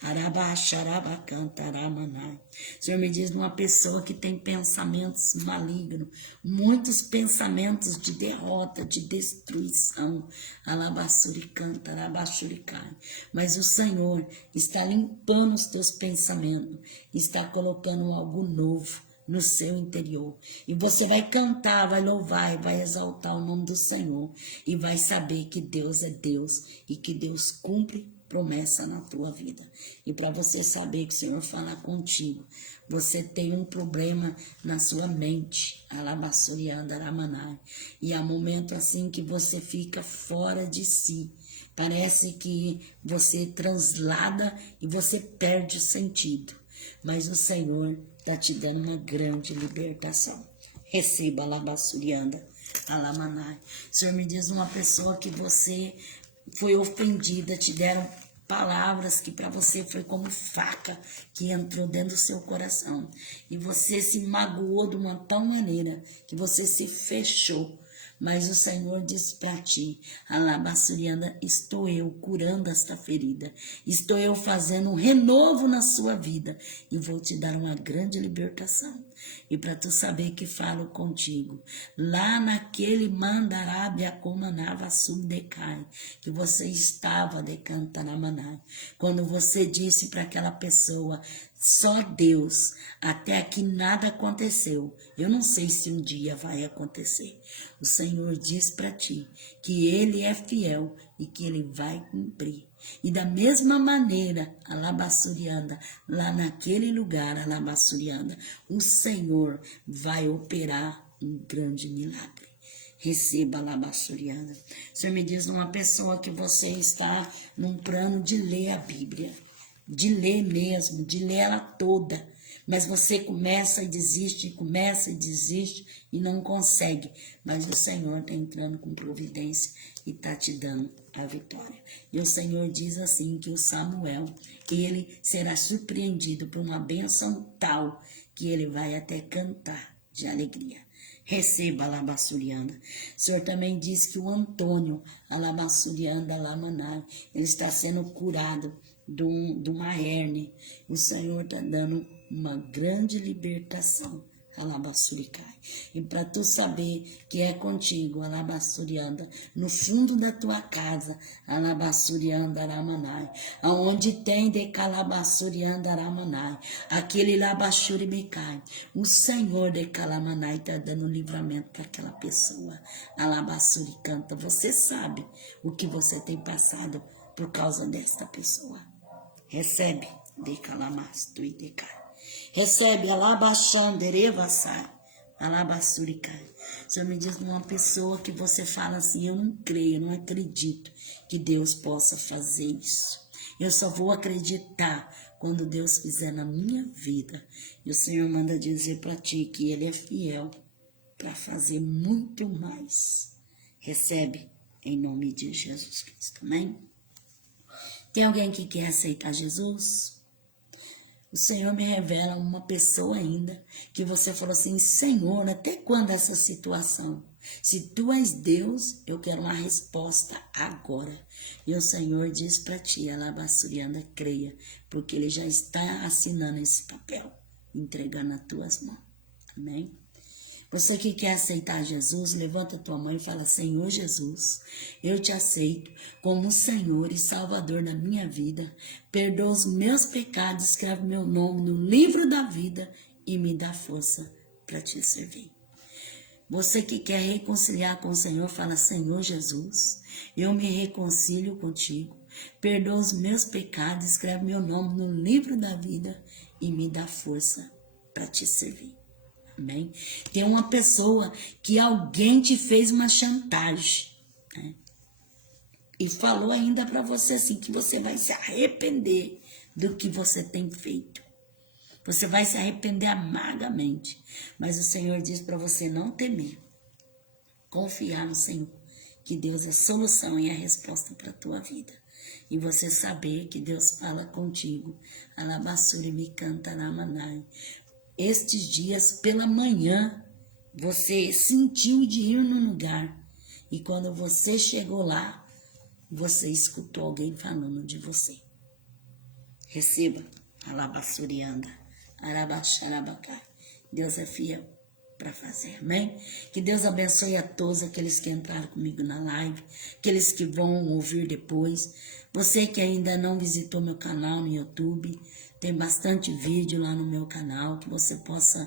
Arabaxarabacanta, Aramanai. O Senhor me diz uma pessoa que tem pensamentos malignos, muitos pensamentos de derrota, de destruição. Alabaçuricanta, Arabaxuricai. Mas o Senhor está limpando os teus pensamentos, está colocando algo novo no seu interior. E você vai cantar, vai louvar e vai exaltar o nome do Senhor. E vai saber que Deus é Deus e que Deus cumpre promessa na tua vida. E para você saber que o Senhor fala contigo, você tem um problema na sua mente. Alabaçurianda, Aramanai. E há momento assim que você fica fora de si. Parece que você translada e você perde o sentido. Mas o Senhor está te dando uma grande libertação. Receba, Alabaçurianda, Alamanai. O Senhor me diz uma pessoa que você foi ofendida, te deram palavras que para você foi como faca que entrou dentro do seu coração. E você se magoou de uma tal maneira que você se fechou. Mas o Senhor diz para ti, Alabaçurianda, estou eu curando esta ferida. Estou eu fazendo um renovo na sua vida. E vou te dar uma grande libertação. E para tu saber que falo contigo, lá naquele mandarábia comanava subdecai, que você estava decantando a manai. Quando você disse para aquela pessoa, só Deus, até aqui nada aconteceu. Eu não sei se um dia vai acontecer. O Senhor diz para ti que Ele é fiel e que Ele vai cumprir. E da mesma maneira, Alabaçurianda, lá naquele lugar, Alabaçurianda, o Senhor vai operar um grande milagre. Receba, Alabaçurianda. O Senhor me diz uma pessoa que você está num plano de ler a Bíblia. De ler mesmo, de ler ela toda. Mas você começa e desiste e não consegue. Mas o Senhor está entrando com providência e está te dando a vitória. E o Senhor diz assim que o Samuel, ele será surpreendido por uma bênção tal que ele vai até cantar de alegria. Receba, Alabaçurianda. O Senhor também diz que o Antônio, Alabaçurianda, Alamanai, ele está sendo curado de uma hérnia. O Senhor está dando uma grande libertação, Alabaçuricai. E para tu saber que é contigo, Alabaçurianda, no fundo da tua casa, Alabaçurianda, Aramanai, aonde tem de Calabaçurianda, Aramanai, aquele Labaxuribicai, o Senhor de Calamanai está dando livramento para aquela pessoa, Alabaçuricanta. Você sabe o que você tem passado por causa desta pessoa. Recebe, de calamasto e de cai. Recebe, alabaxanderevassai, alabassurikai. O Senhor me diz uma pessoa que você fala assim, eu não creio, eu não acredito que Deus possa fazer isso. Eu só vou acreditar quando Deus fizer na minha vida. E o Senhor manda dizer para ti que Ele é fiel para fazer muito mais. Recebe em nome de Jesus Cristo, amém? Tem alguém que quer aceitar Jesus? O Senhor me revela uma pessoa ainda que você falou assim, Senhor, até quando essa situação? Se tu és Deus, eu quero uma resposta agora. E o Senhor diz para ti, alabassurianda, creia, porque Ele já está assinando esse papel, entregando nas tuas mãos. Amém? Você que quer aceitar Jesus, levanta a tua mão e fala, Senhor Jesus, eu te aceito como Senhor e Salvador da minha vida. Perdoa os meus pecados, escreve meu nome no livro da vida e me dá força para te servir. Você que quer reconciliar com o Senhor, fala, Senhor Jesus, eu me reconcilio contigo. Perdoa os meus pecados, escreve meu nome no livro da vida e me dá força para te servir. Amém? Tem uma pessoa que alguém te fez uma chantagem, né? E falou ainda para você assim, que você vai se arrepender do que você tem feito. Você vai se arrepender amargamente. Mas o Senhor diz para você não temer. Confiar no Senhor. Que Deus é a solução e a resposta para a tua vida. E você saber que Deus fala contigo. Alabassuri me canta namanai. Estes dias pela manhã, você sentiu de ir num lugar. E quando você chegou lá, você escutou alguém falando de você. Receba, alabassurianda, arabaxarabacá. Deus é fiel para fazer, amém? Que Deus abençoe a todos aqueles que entraram comigo na live, aqueles que vão ouvir depois. Você que ainda não visitou meu canal no YouTube, tem bastante vídeo lá no meu canal, que você possa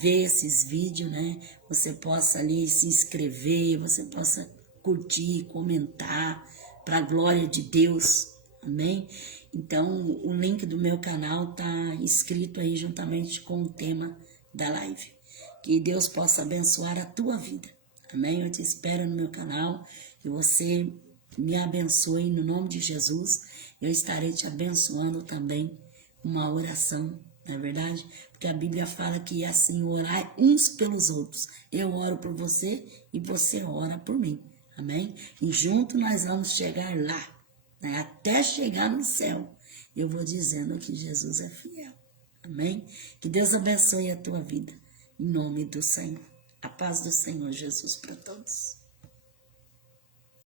ver esses vídeos, né? Você possa ali se inscrever, você possa curtir, comentar, para a glória de Deus, amém? Então, o link do meu canal tá escrito aí juntamente com o tema da live. Que Deus possa abençoar a tua vida, amém? Eu te espero no meu canal, que você me abençoe no nome de Jesus. Eu estarei te abençoando também uma oração, não é verdade? Porque a Bíblia fala que assim, orar uns pelos outros. Eu oro por você e você ora por mim, amém? E junto nós vamos chegar lá, né? Até chegar no céu. Eu vou dizendo que Jesus é fiel, amém? Que Deus abençoe a tua vida, em nome do Senhor. A paz do Senhor Jesus para todos.